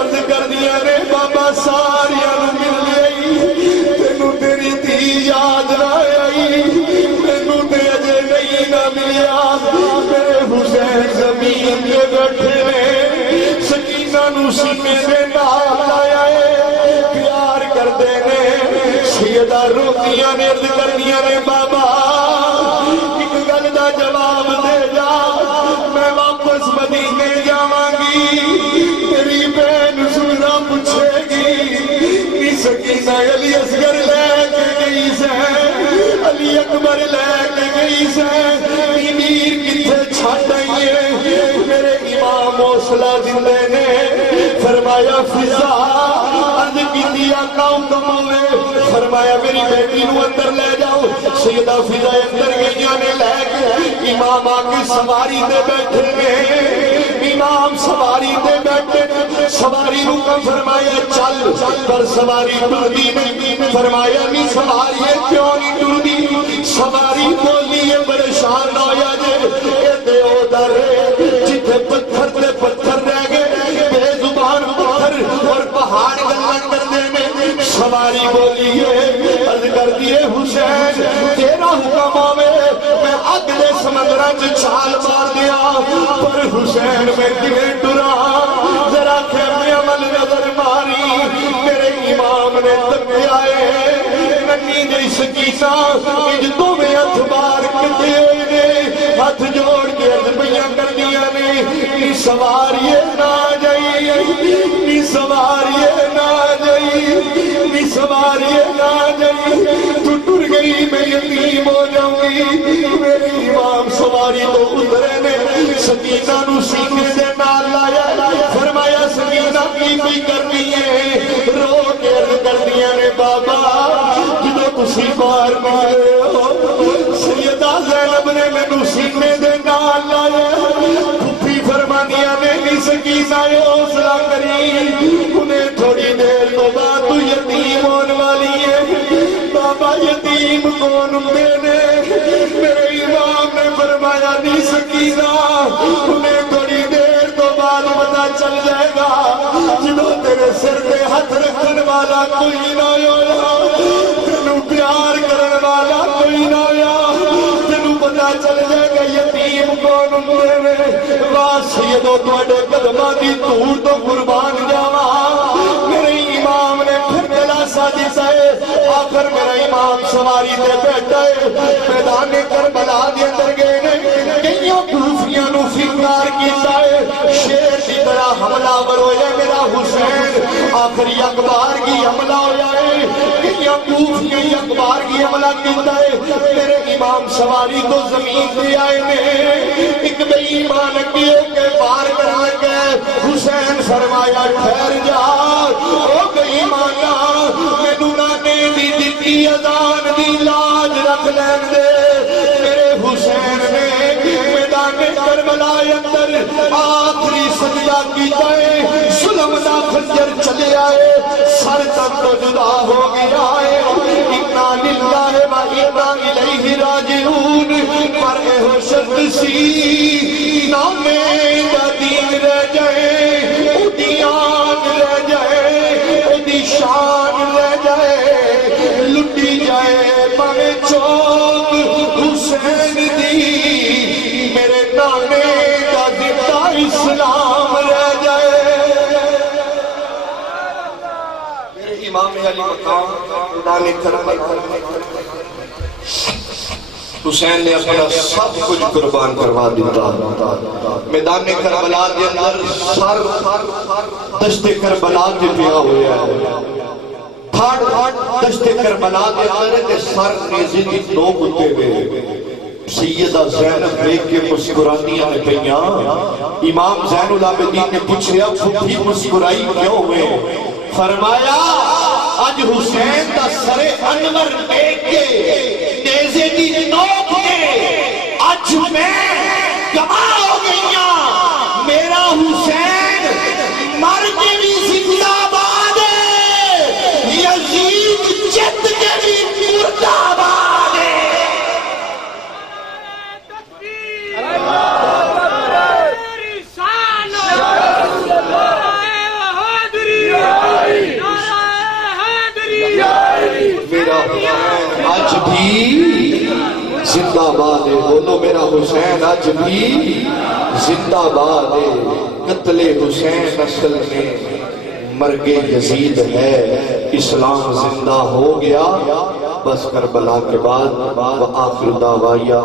عرض کر دیا نے بابا ساریاں نو مل گئی تینوں تیری دھی یاد نہ آئی تینوں تے اجے نہیں نہ ملیا میرے حسین زمین پہ بیٹھے نے سکینہ نو سینے دے نال آئے پیار کر دے نے سیدہ روکیاں نے عرض کر دیا نے بابا ایک گل دا جواب دے جا میں واپس مدینے جاواں گی میری بہن سنا پوچھے گی سکینہ علی اصغر لے کے گئی سے علی اکبر لے کے گئی سے میر کتھے چھٹ آئیے میرے امام حوصلہ دلے نے فرمایا فضا عرض کی دیا کام کموے فرمایا میری بیٹی نو اندر لے جاؤ سیدہ فضا اندر گئیاں نے لے کے امام آکے سواری دے بیٹھے گئے امام سواری دے بیٹھے سواری نو کا فرمایا چل پر سواری ٹردی نہیں فرمایا نہیں سواری ہے کیوں نہیں ٹردی سواری بولی ہے پریشان ہویا جے اے دے او در جتھے پتھر دے پتھر رہ گئے بے زبان پتھر اور پہاڑ گلن کر دینے سواری بولی ہے عرض کر دیے حسین تیرا حکم آوے میں اگلے سمندرہ چھال مار دیا پر حسین میں کیویں ڈرا ذرا خیمے عمل نظر ماری میرے امام نے تکے آئے ننی جی سکینہ اجدوں میں ہتھ مار کتے ہوئے نے ہاتھ جوڑ کے عرضیاں کر دیا نے نی سواریے نہ جائی نی سواریے نہ جائی نی سواریے نہ جائی تو ٹر گئی میں یتیم ہو جاؤں گی میرے امام سواری تو اترے نے سکینہ نو سینے دے نال لایا فرمایا سکینہ کی کوئی کرنی ہے رو کے عرض کر دیا نے بابا جدو تسی بار مارے ہو سیدہ زینب نے میں نو سینے دے نال لایا پھپھی فرمانیا نے بھی سکینہ حوصلہ کری انہیں تھوڑی دیر تو بعد تو یتیم ہونے والی ہے بابا یتیم کون دینے میرے امام نے فرمایا نہیں سکینہ انہیں تھوڑی دیر تو بعد پتہ چل جائے گا جنہوں تیرے سر پہ ہاتھ رکھن والا کوئی نہ ہویا تینوں پیار کرن والا کوئی نہ ہویا تینوں پتہ چل جائے گا یتیم کون دینے واہ سیدو تواڈے قدماں دی دھوڑ تو قربان جاواں میرے امام نے پھر دلاسا دیتا ہے آخر میرا امام سواری دے بیٹھا ہے میدان کربلا دے اندر گئے نے کئیوں کوفیاں نو فکار کیتا ہے شیر دی طرح حملہ برویا میرا حسین آخری اخبار کی حملہ ہویا ہے کئیوں کوفیاں اخبار کی حملہ کیتا ہے میرے امام سواری تو زمین دے آئے نے ایک بے ایمان کیوں کے بار کرا کے حسین فرمایا ٹھہر جا او بے ایمانا میں نورانے دی دتی اذان دی لاج رکھ لین دے میرے حسین نے میدان کربلا اندر آخری سجدہ کیتا ہے ظلم دا خنجر چلے آئے سر تک تو جدا ہو گیا ہے انا للہ و انا الیہ راجعون پر اے ہو شرط سی نامے دا دین رہ جائے اُدی آن رہ جائے اُدی شان رہ جائے لٹی جائے پانے چوک حسین دی میرے نانے دا زندہ اسلام رہ جائے میرے امام علی مقام میدان کربلا حسین نے اپنا سب کچھ قربان کروا دیتا میدان کربلا کے اندر سر دشت کربلا کے پیا ہویا ہے پھاڑ دشت کربلا کے اندر سر نیزی کی دو بتے ہوئے سیدہ زینب دیکھ کے مسکرانیاں نے پہیاں امام زین العابدین نے پوچھیا پھوٹی مسکرائی کیوں ہوئے فرمایا آج حسین دا سر انور دیکھ کے نیزے دی نوک کے آج میں گواہ ہو گئیاں میرا حسین مر زندہ باد ہے، بولو میرا حسین آج بھی زندہ باد ہے، قتل حسین اصل میں مرگ یزید ہے، اسلام زندہ ہو گیا بس کربلا کے بعد وآخر دعوایا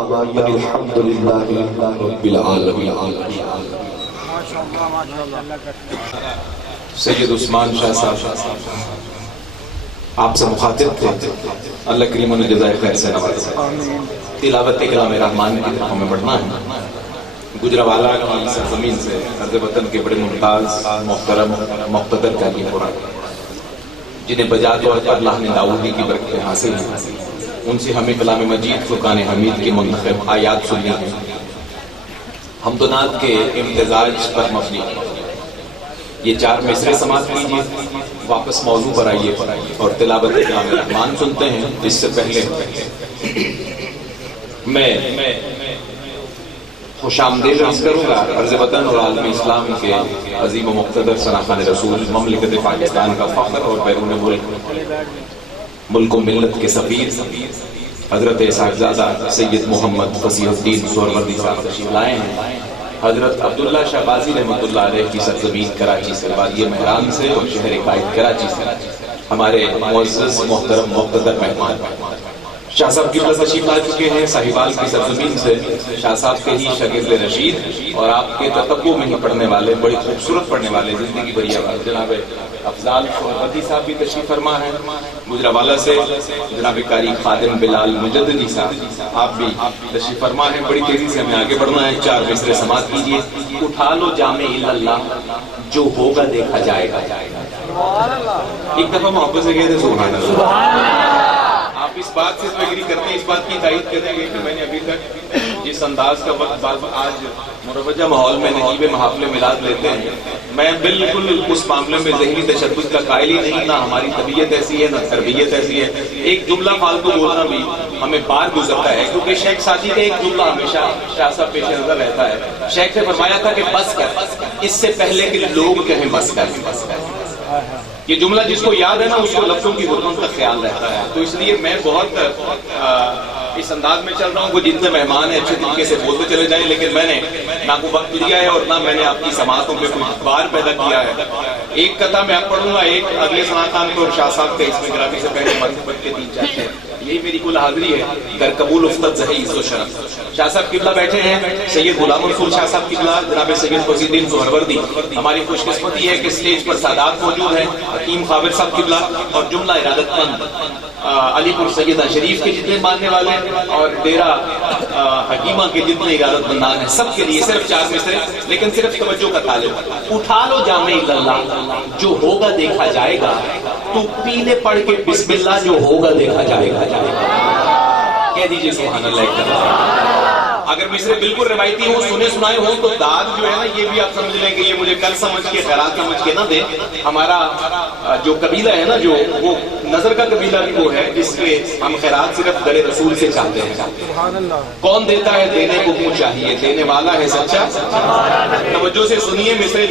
الحمدللہ رب العالمین۔ سید عثمان شاہ صاحب آپ سے مخاطب تھے، اللہ کریم انہیں جزائے خیر سے نوازے۔ تلاوت کلام رحمان کی طرف ہمیں بڑھنا ہے۔ گجرانوالہ کی سرزمین سے عرض وطن کے بڑے ممتاز محترم مقتدر کا یہ قرآن، جنہیں بجا طور پر لاہن داؤدی کی برکتیں حاصل ہیں، ان سے ہمیں کلام مجید فرقان حمید کی منتخب آیات سنی ہیں۔ حمد و نعت کے امتزاج پر مبنی یہ 4 مصرے سماعت کیجیے، واپس موضوع پر آئیے اور تلاوت کلام رحمان سنتے ہیں۔ اس سے پہلے میں خوش آمدید عرض کروں گا عرض وطن اور عالم اسلام کے عظیم و مقتدر ثناخوان رسول، مملکت پاکستان کا فخر اور بیرون ملک و ملت کے سفیر حضرت صاحبزادہ سید محمد فصیح الدین سہروردی صاحب تشریف لائے ہیں۔ حضرت عبداللہ شاہ بازی رحمۃ اللہ علیہ کی سرزمین کراچی سے، وادی مہران سے اور شہر قائد کراچی سے ہمارے معزز محترم مقتدر مہمان شاہ صاحب کی تشریف لا چکے ہیں۔ صاحبال کی سرزمین سے شاہ صاحب کے ہی شاگرد رشید اور آپ کے تتبع میں ہی پڑھنے والے، بڑی خوبصورت پڑھنے والے، زندگی بھری آواز جناب افضال سہروردی صاحب بھی تشریف فرما ہے۔ گجرانوالہ سے جناب قاری خادم بلال مجددی صاحب آپ بھی تشریف فرما ہے۔ بڑی تیزی سے ہمیں آگے بڑھنا ہے۔ 4 مصرے سماعت کیجیے۔ اٹھا لو جام اللہ، جو ہوگا دیکھا جائے گا۔ ایک دفعہ محبت سے کہتے سبحان اللہ۔ آپ اس بات سے فکری کرتے ہیں، اس بات کی تائید کریں گے کہ میں نے ابھی تک جس انداز کا وقت آج مروجہ ماحول میں نجیب محافل میلاد لیتے ہیں، میں بالکل اس معاملے میں ذہنی تشدد کا قائل ہی نہیں، نہ ہماری طبیعت ایسی ہے نہ تربیت ایسی ہے۔ ایک جملہ فالتو بولنا بھی ہمیں بار گزرتا ہے، کیونکہ شیخ ساتھی کا ایک جملہ ہمیشہ شاہ صاحب پیش نظر رہتا ہے۔ شیخ نے فرمایا تھا کہ بس کر، اس سے پہلے کہ لوگ کہیں بس کر۔ یہ جملہ جس کو یاد ہے نا، اس کو لفظوں کی حکمت کا خیال رہتا ہے۔ تو اس لیے میں بہت اس انداز میں چل رہا ہوں کہ جتنے مہمان ہیں اچھے طریقے سے بولتے چلے جائیں، لیکن میں نے نہ کو وقت لیا ہے اور نہ میں نے آپ کی سماعتوں پہ کوئی بار پیدا کیا ہے۔ ایک قطعہ میں آپ پڑھوں گا، ایک اگلے ثنا خان کو اور شاہ صاحب کے اس میں گرامی سے پہلے مرتبت کے 3 چاہتے ہیں۔ یہی میری کل حاضری ہے، در قبول افتد زہی عزت و شرف۔ شاہ صاحب قبلہ بیٹھے ہیں، سید غلام رسول شاہ صاحب قبلہ، جناب سید فصیح الدین سہروردی۔ ہماری خوش قسمتی ہے کہ اسٹیج پر سادات موجود ہیں، حکیم خابر صاحب قبلہ اور جملہ ارادت مند علی پور سیدہ شریف کے جتنے ماننے والے اور ڈیرہ حکیمہ کے جتنے ارادت مندان ہیں، سب کے لیے صرف 4 مصرے، لیکن صرف توجہ کا طالب۔ اٹھا لو جام اللہ، جو ہوگا دیکھا جائے گا، تو پیلے پڑھ کے بسم اللہ، جو ہوگا دیکھا جائے گا۔ کہہ دیجئے سبحان اللہ۔ اگر مصرے بالکل روایتی ہوں، سنے سنائے ہوں، تو داد جو ہے نا، یہ بھی آپ سمجھ لیں کہ یہ مجھے کل سمجھ کے خیرات سمجھ کے نہ دے۔ ہمارا جو قبیلہ ہے نا، جو وہ نظر کا قبیلہ بھی وہ ہے جس کے ہم خیرات صرف در رسول سے چاہتے ہیں۔ کون دیتا ہے، دینے کو کیوں چاہیے، دینے والا ہے سچا۔ توجہ سے سنیے، مصرے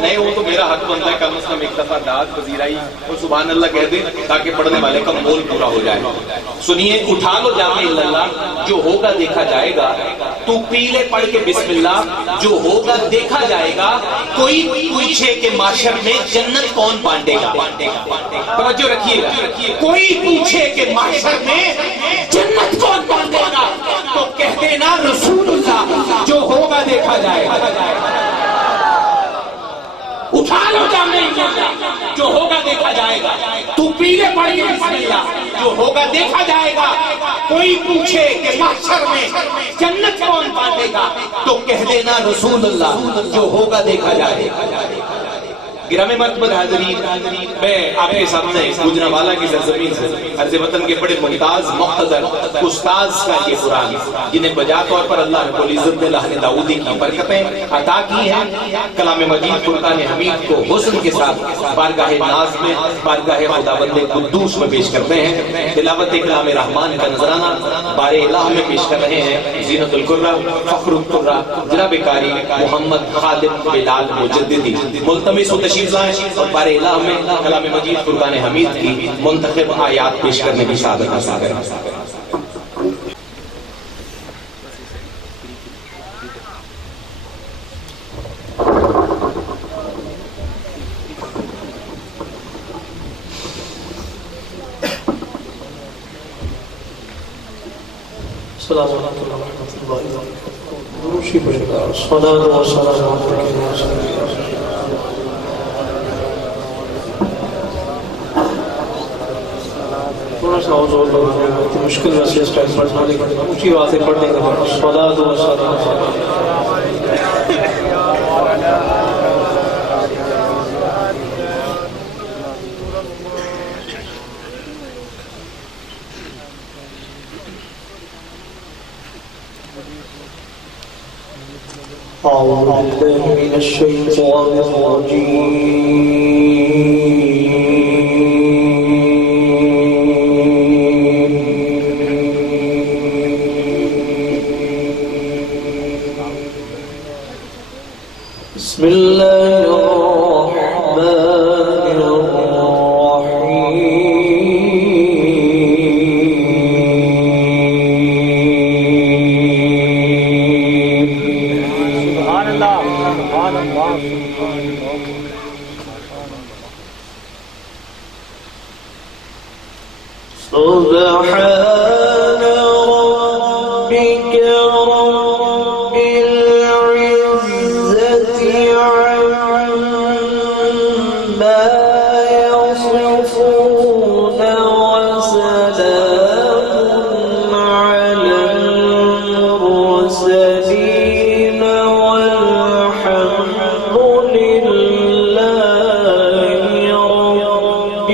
نئے ہوں تو میرا حق بنتا ہے کم از کم ایک دفعہ داد پذیرائی اور سبحان اللہ کہہ دیں، تاکہ پڑھنے والے کا مول پورا ہو جائے۔ سنیے، اٹھا لو جام اللہ، جو ہوگا دیکھا جائے گا، تو پیلے پڑھ کے بسم اللہ، جو ہوگا دیکھا جائے گا۔ کوئی پوچھے کہ معاشر میں جنت کون بانٹے گا، توجہ رکھیے گا، کوئی پوچھے کہ معاشر میں جنت کون بانٹے گا، تو کہہ دینا رسول اللہ، جو ہوگا دیکھا جائے گا۔ اٹھا لو جامع اللہ، جو ہوگا دیکھا جائے گا، تو پیلے پڑھ کے بسم اللہ، جو ہوگا دیکھا جائے گا۔ کوئی پوچھے کہ محشر میں جنت کون بانٹے گا، تو کہہ دینا رسول اللہ، جو ہوگا دیکھا جائے گا۔ گرامی مرتبہ حاضرین، میں آپ کے سامنے گجرانوالہ کی سرزمین سے عرض وطن کے بڑے ممتاز مقتدر استاذ کا یہ قرآن، جنہیں بجا طور پر اللہ رب العزت نے لاہن داؤدی کی برکتیں عطا کی ہیں، کلام مجید فرقان حمید کو حسن کے ساتھ بارگاہ ناز میں، بارگاہ خداوند قدوس میں پیش کرتے ہیں۔ تلاوت کلام رحمان کا نذرانہ بار الہ میں پیش کر رہے ہیں زینت القرہ فخر القرہ جناب قاری محمد خادم بلال مجددی۔ ملتمس و تشریف لائیں اور بار الہ میں کلام مجید فرقان حمید کی منتخب آیات پیش کرنے کی سعادت حاصل کریں۔ السلام علیکم ورحمۃ اللہ وبرکاتہ. روشی پڑھے گا الصلاۃ والسلام علیکم. تھوڑا سا اور مشکل ویسے اس ٹائم پڑھنا لیکن اونچی باتیں پڑھنے کا الصلاۃ والسلام. أعوذ بالله من الشيطان الرجيم. بسم الله الرحمن الرحيم. سبحان ربك رب العزة عما يصفون وسلام على المرسلين والحمد لله رب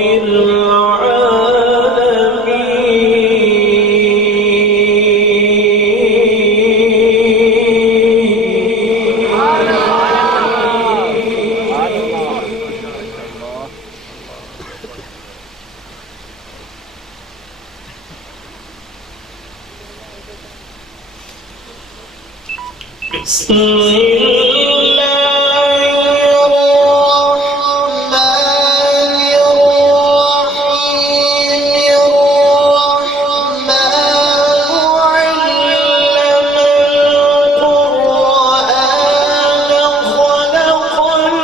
بسم الله الرحمن الرحيم. الرحمن علم القرآن خلق الإنسان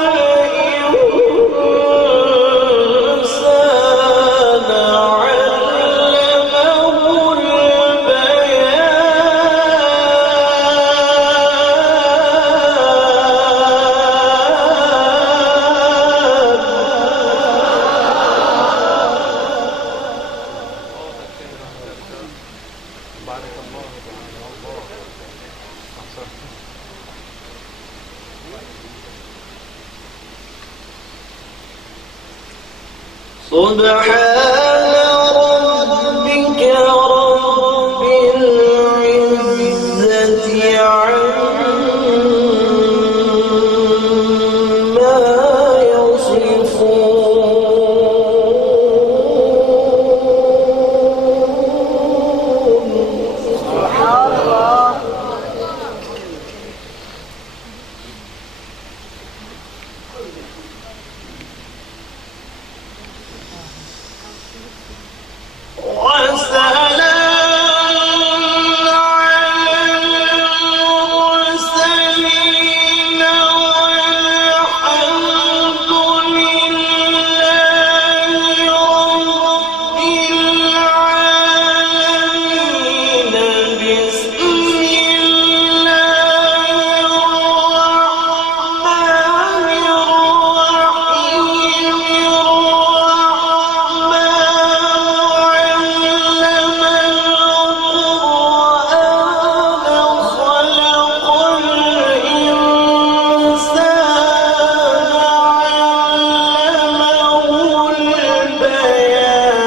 علمه سبحان ربك رب العزة عما يصفون. سبحان الله. خلق الإنسان علمه البيان.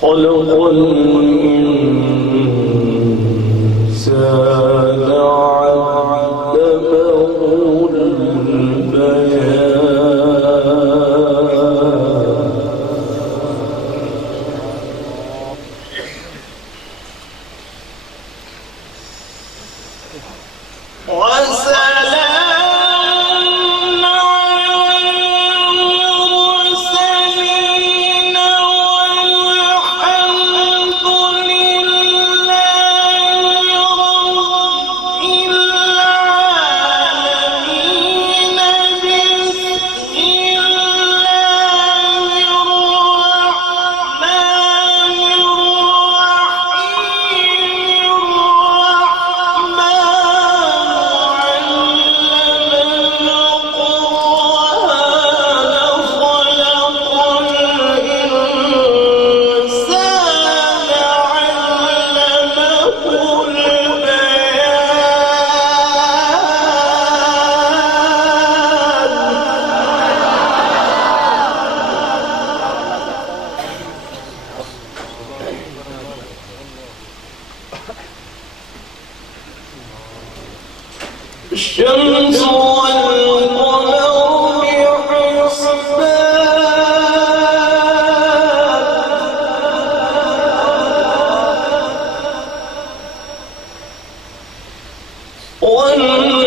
خلق الإنسان علمه البيان. الشمس والقمر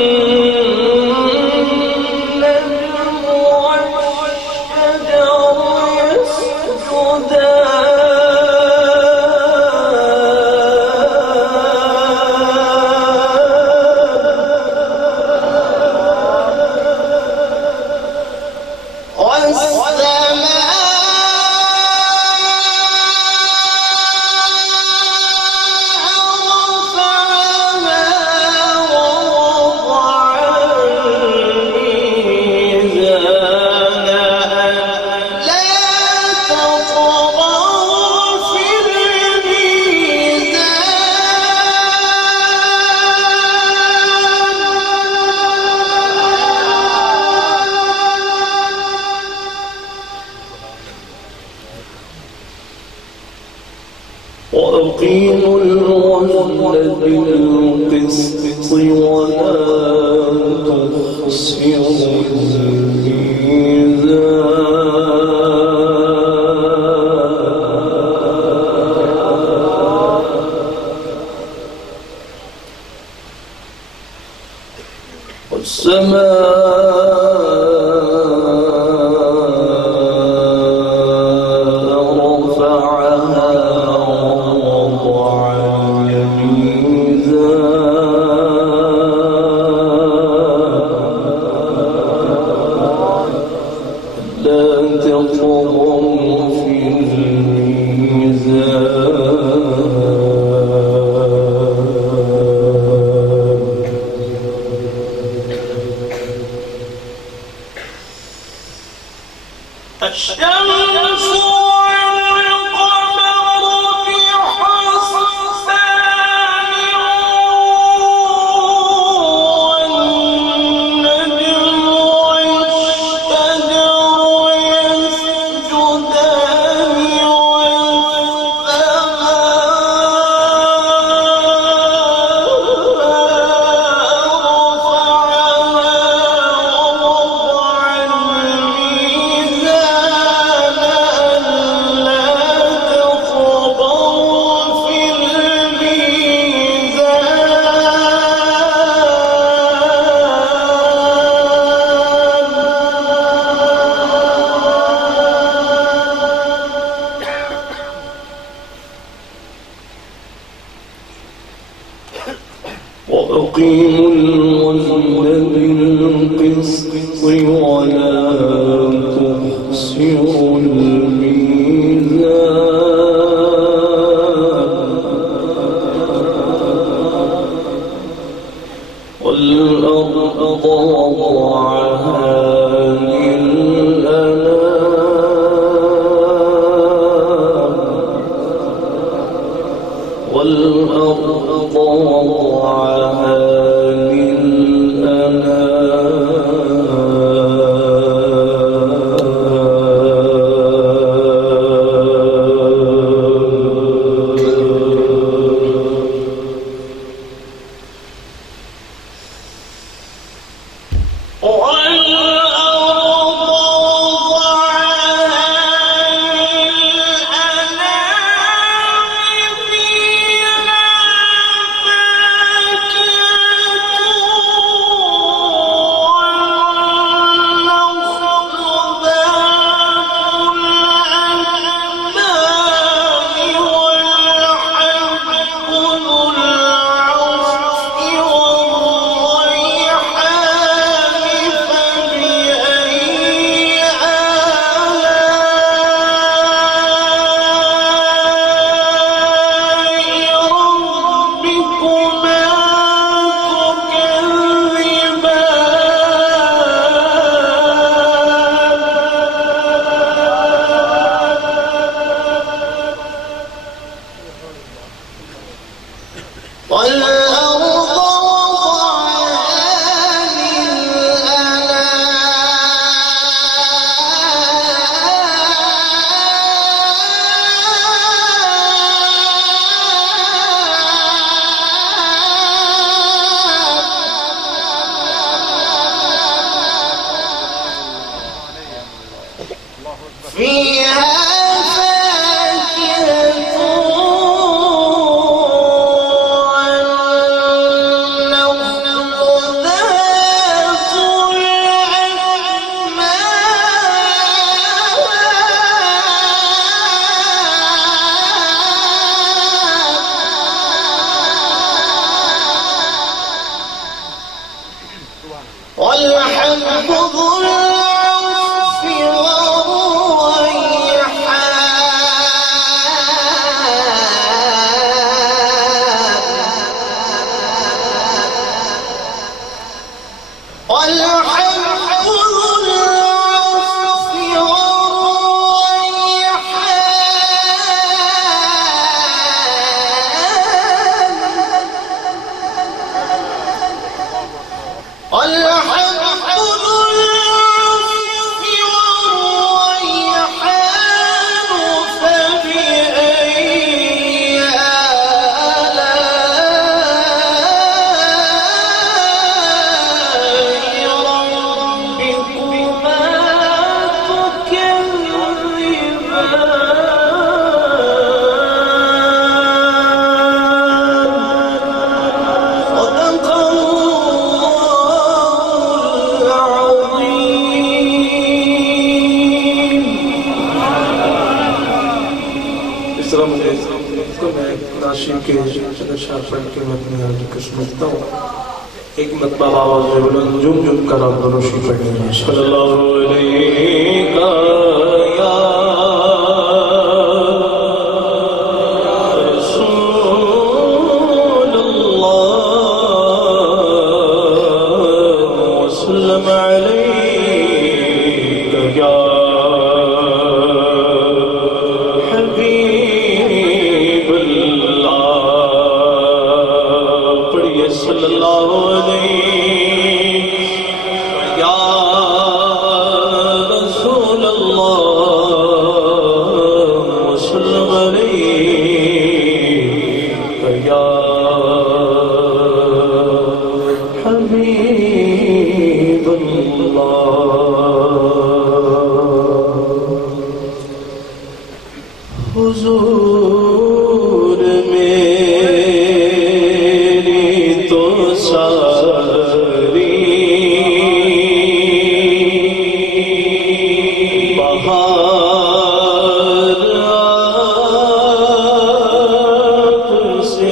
وأقيموا الوزن بالقسط ولا تخسروا الميزان الشمس والقمر بحسبان والنجم والشجر يسجدان وأقيموا الوزن بالقسط ولا تخسروا الميزان والأرض وضعها والأرض وضعها للأنام ایک مرتبہ آواز میں بلند جم جم کر آپ دونوں شی پڑھیں گے صلی اللہ علیہ یا رسول اللہ وسلم علیک یا حبیب اللہ پڑھئے صلی اللہ علیہ حضور میری تو ساری بہار آپ سے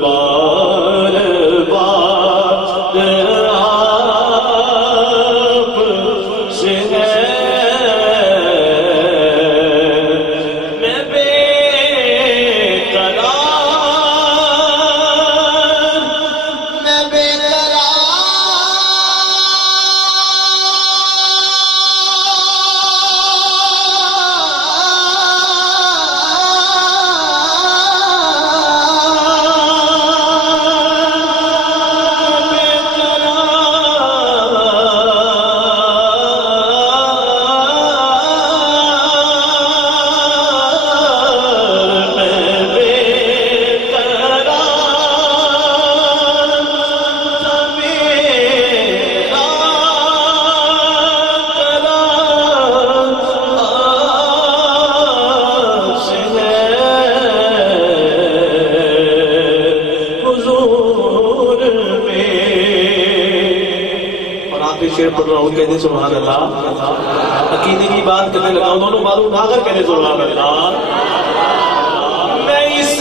بار بار آپ سے ہے میں بے پڑھ رہا ہوں کہتے سبحان اللہ عقیدے کی بات کرنے لگا ہوں دونوں باتوں اٹھا کر کہتے سبحان اللہ میں اس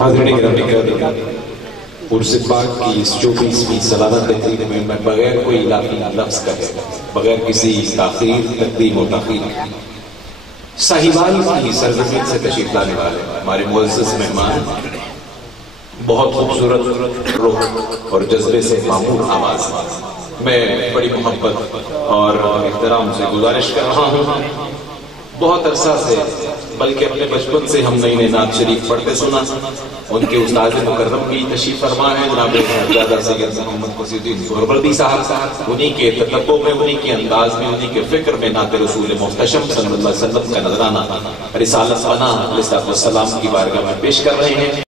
حاضرین کرام عرس پاک کی اس 24ویں سالانہ تقریب میں بغیر کوئی الہی لفظ کہے بغیر کسی تاخیر تقدیم و تاخیر صاحبان کی سرزمین سے تشریف لانے والے ہمارے معزز مہمان بہت خوبصورت رخ اور جذبے سے معمور آواز میں بڑی محبت اور احترام سے گزارش کر رہا ہوں بہت عرصہ سے بلکہ اپنے بچپن سے ہم نئی نعت شریف پڑھتے سنا ان کے استاد مکرم کی تشریف فرما ہے جناب زیادہ سید محمد قصید الدین سہروردی صاحب انہی کے تتبع میں انہی کے انداز میں انہی کے فکر میں نعت رسول محتشم صلی اللہ علیہ وسلم کا نذرانہ رسالت بنا علیہ السلام کی بارگاہ میں پیش کر رہے ہیں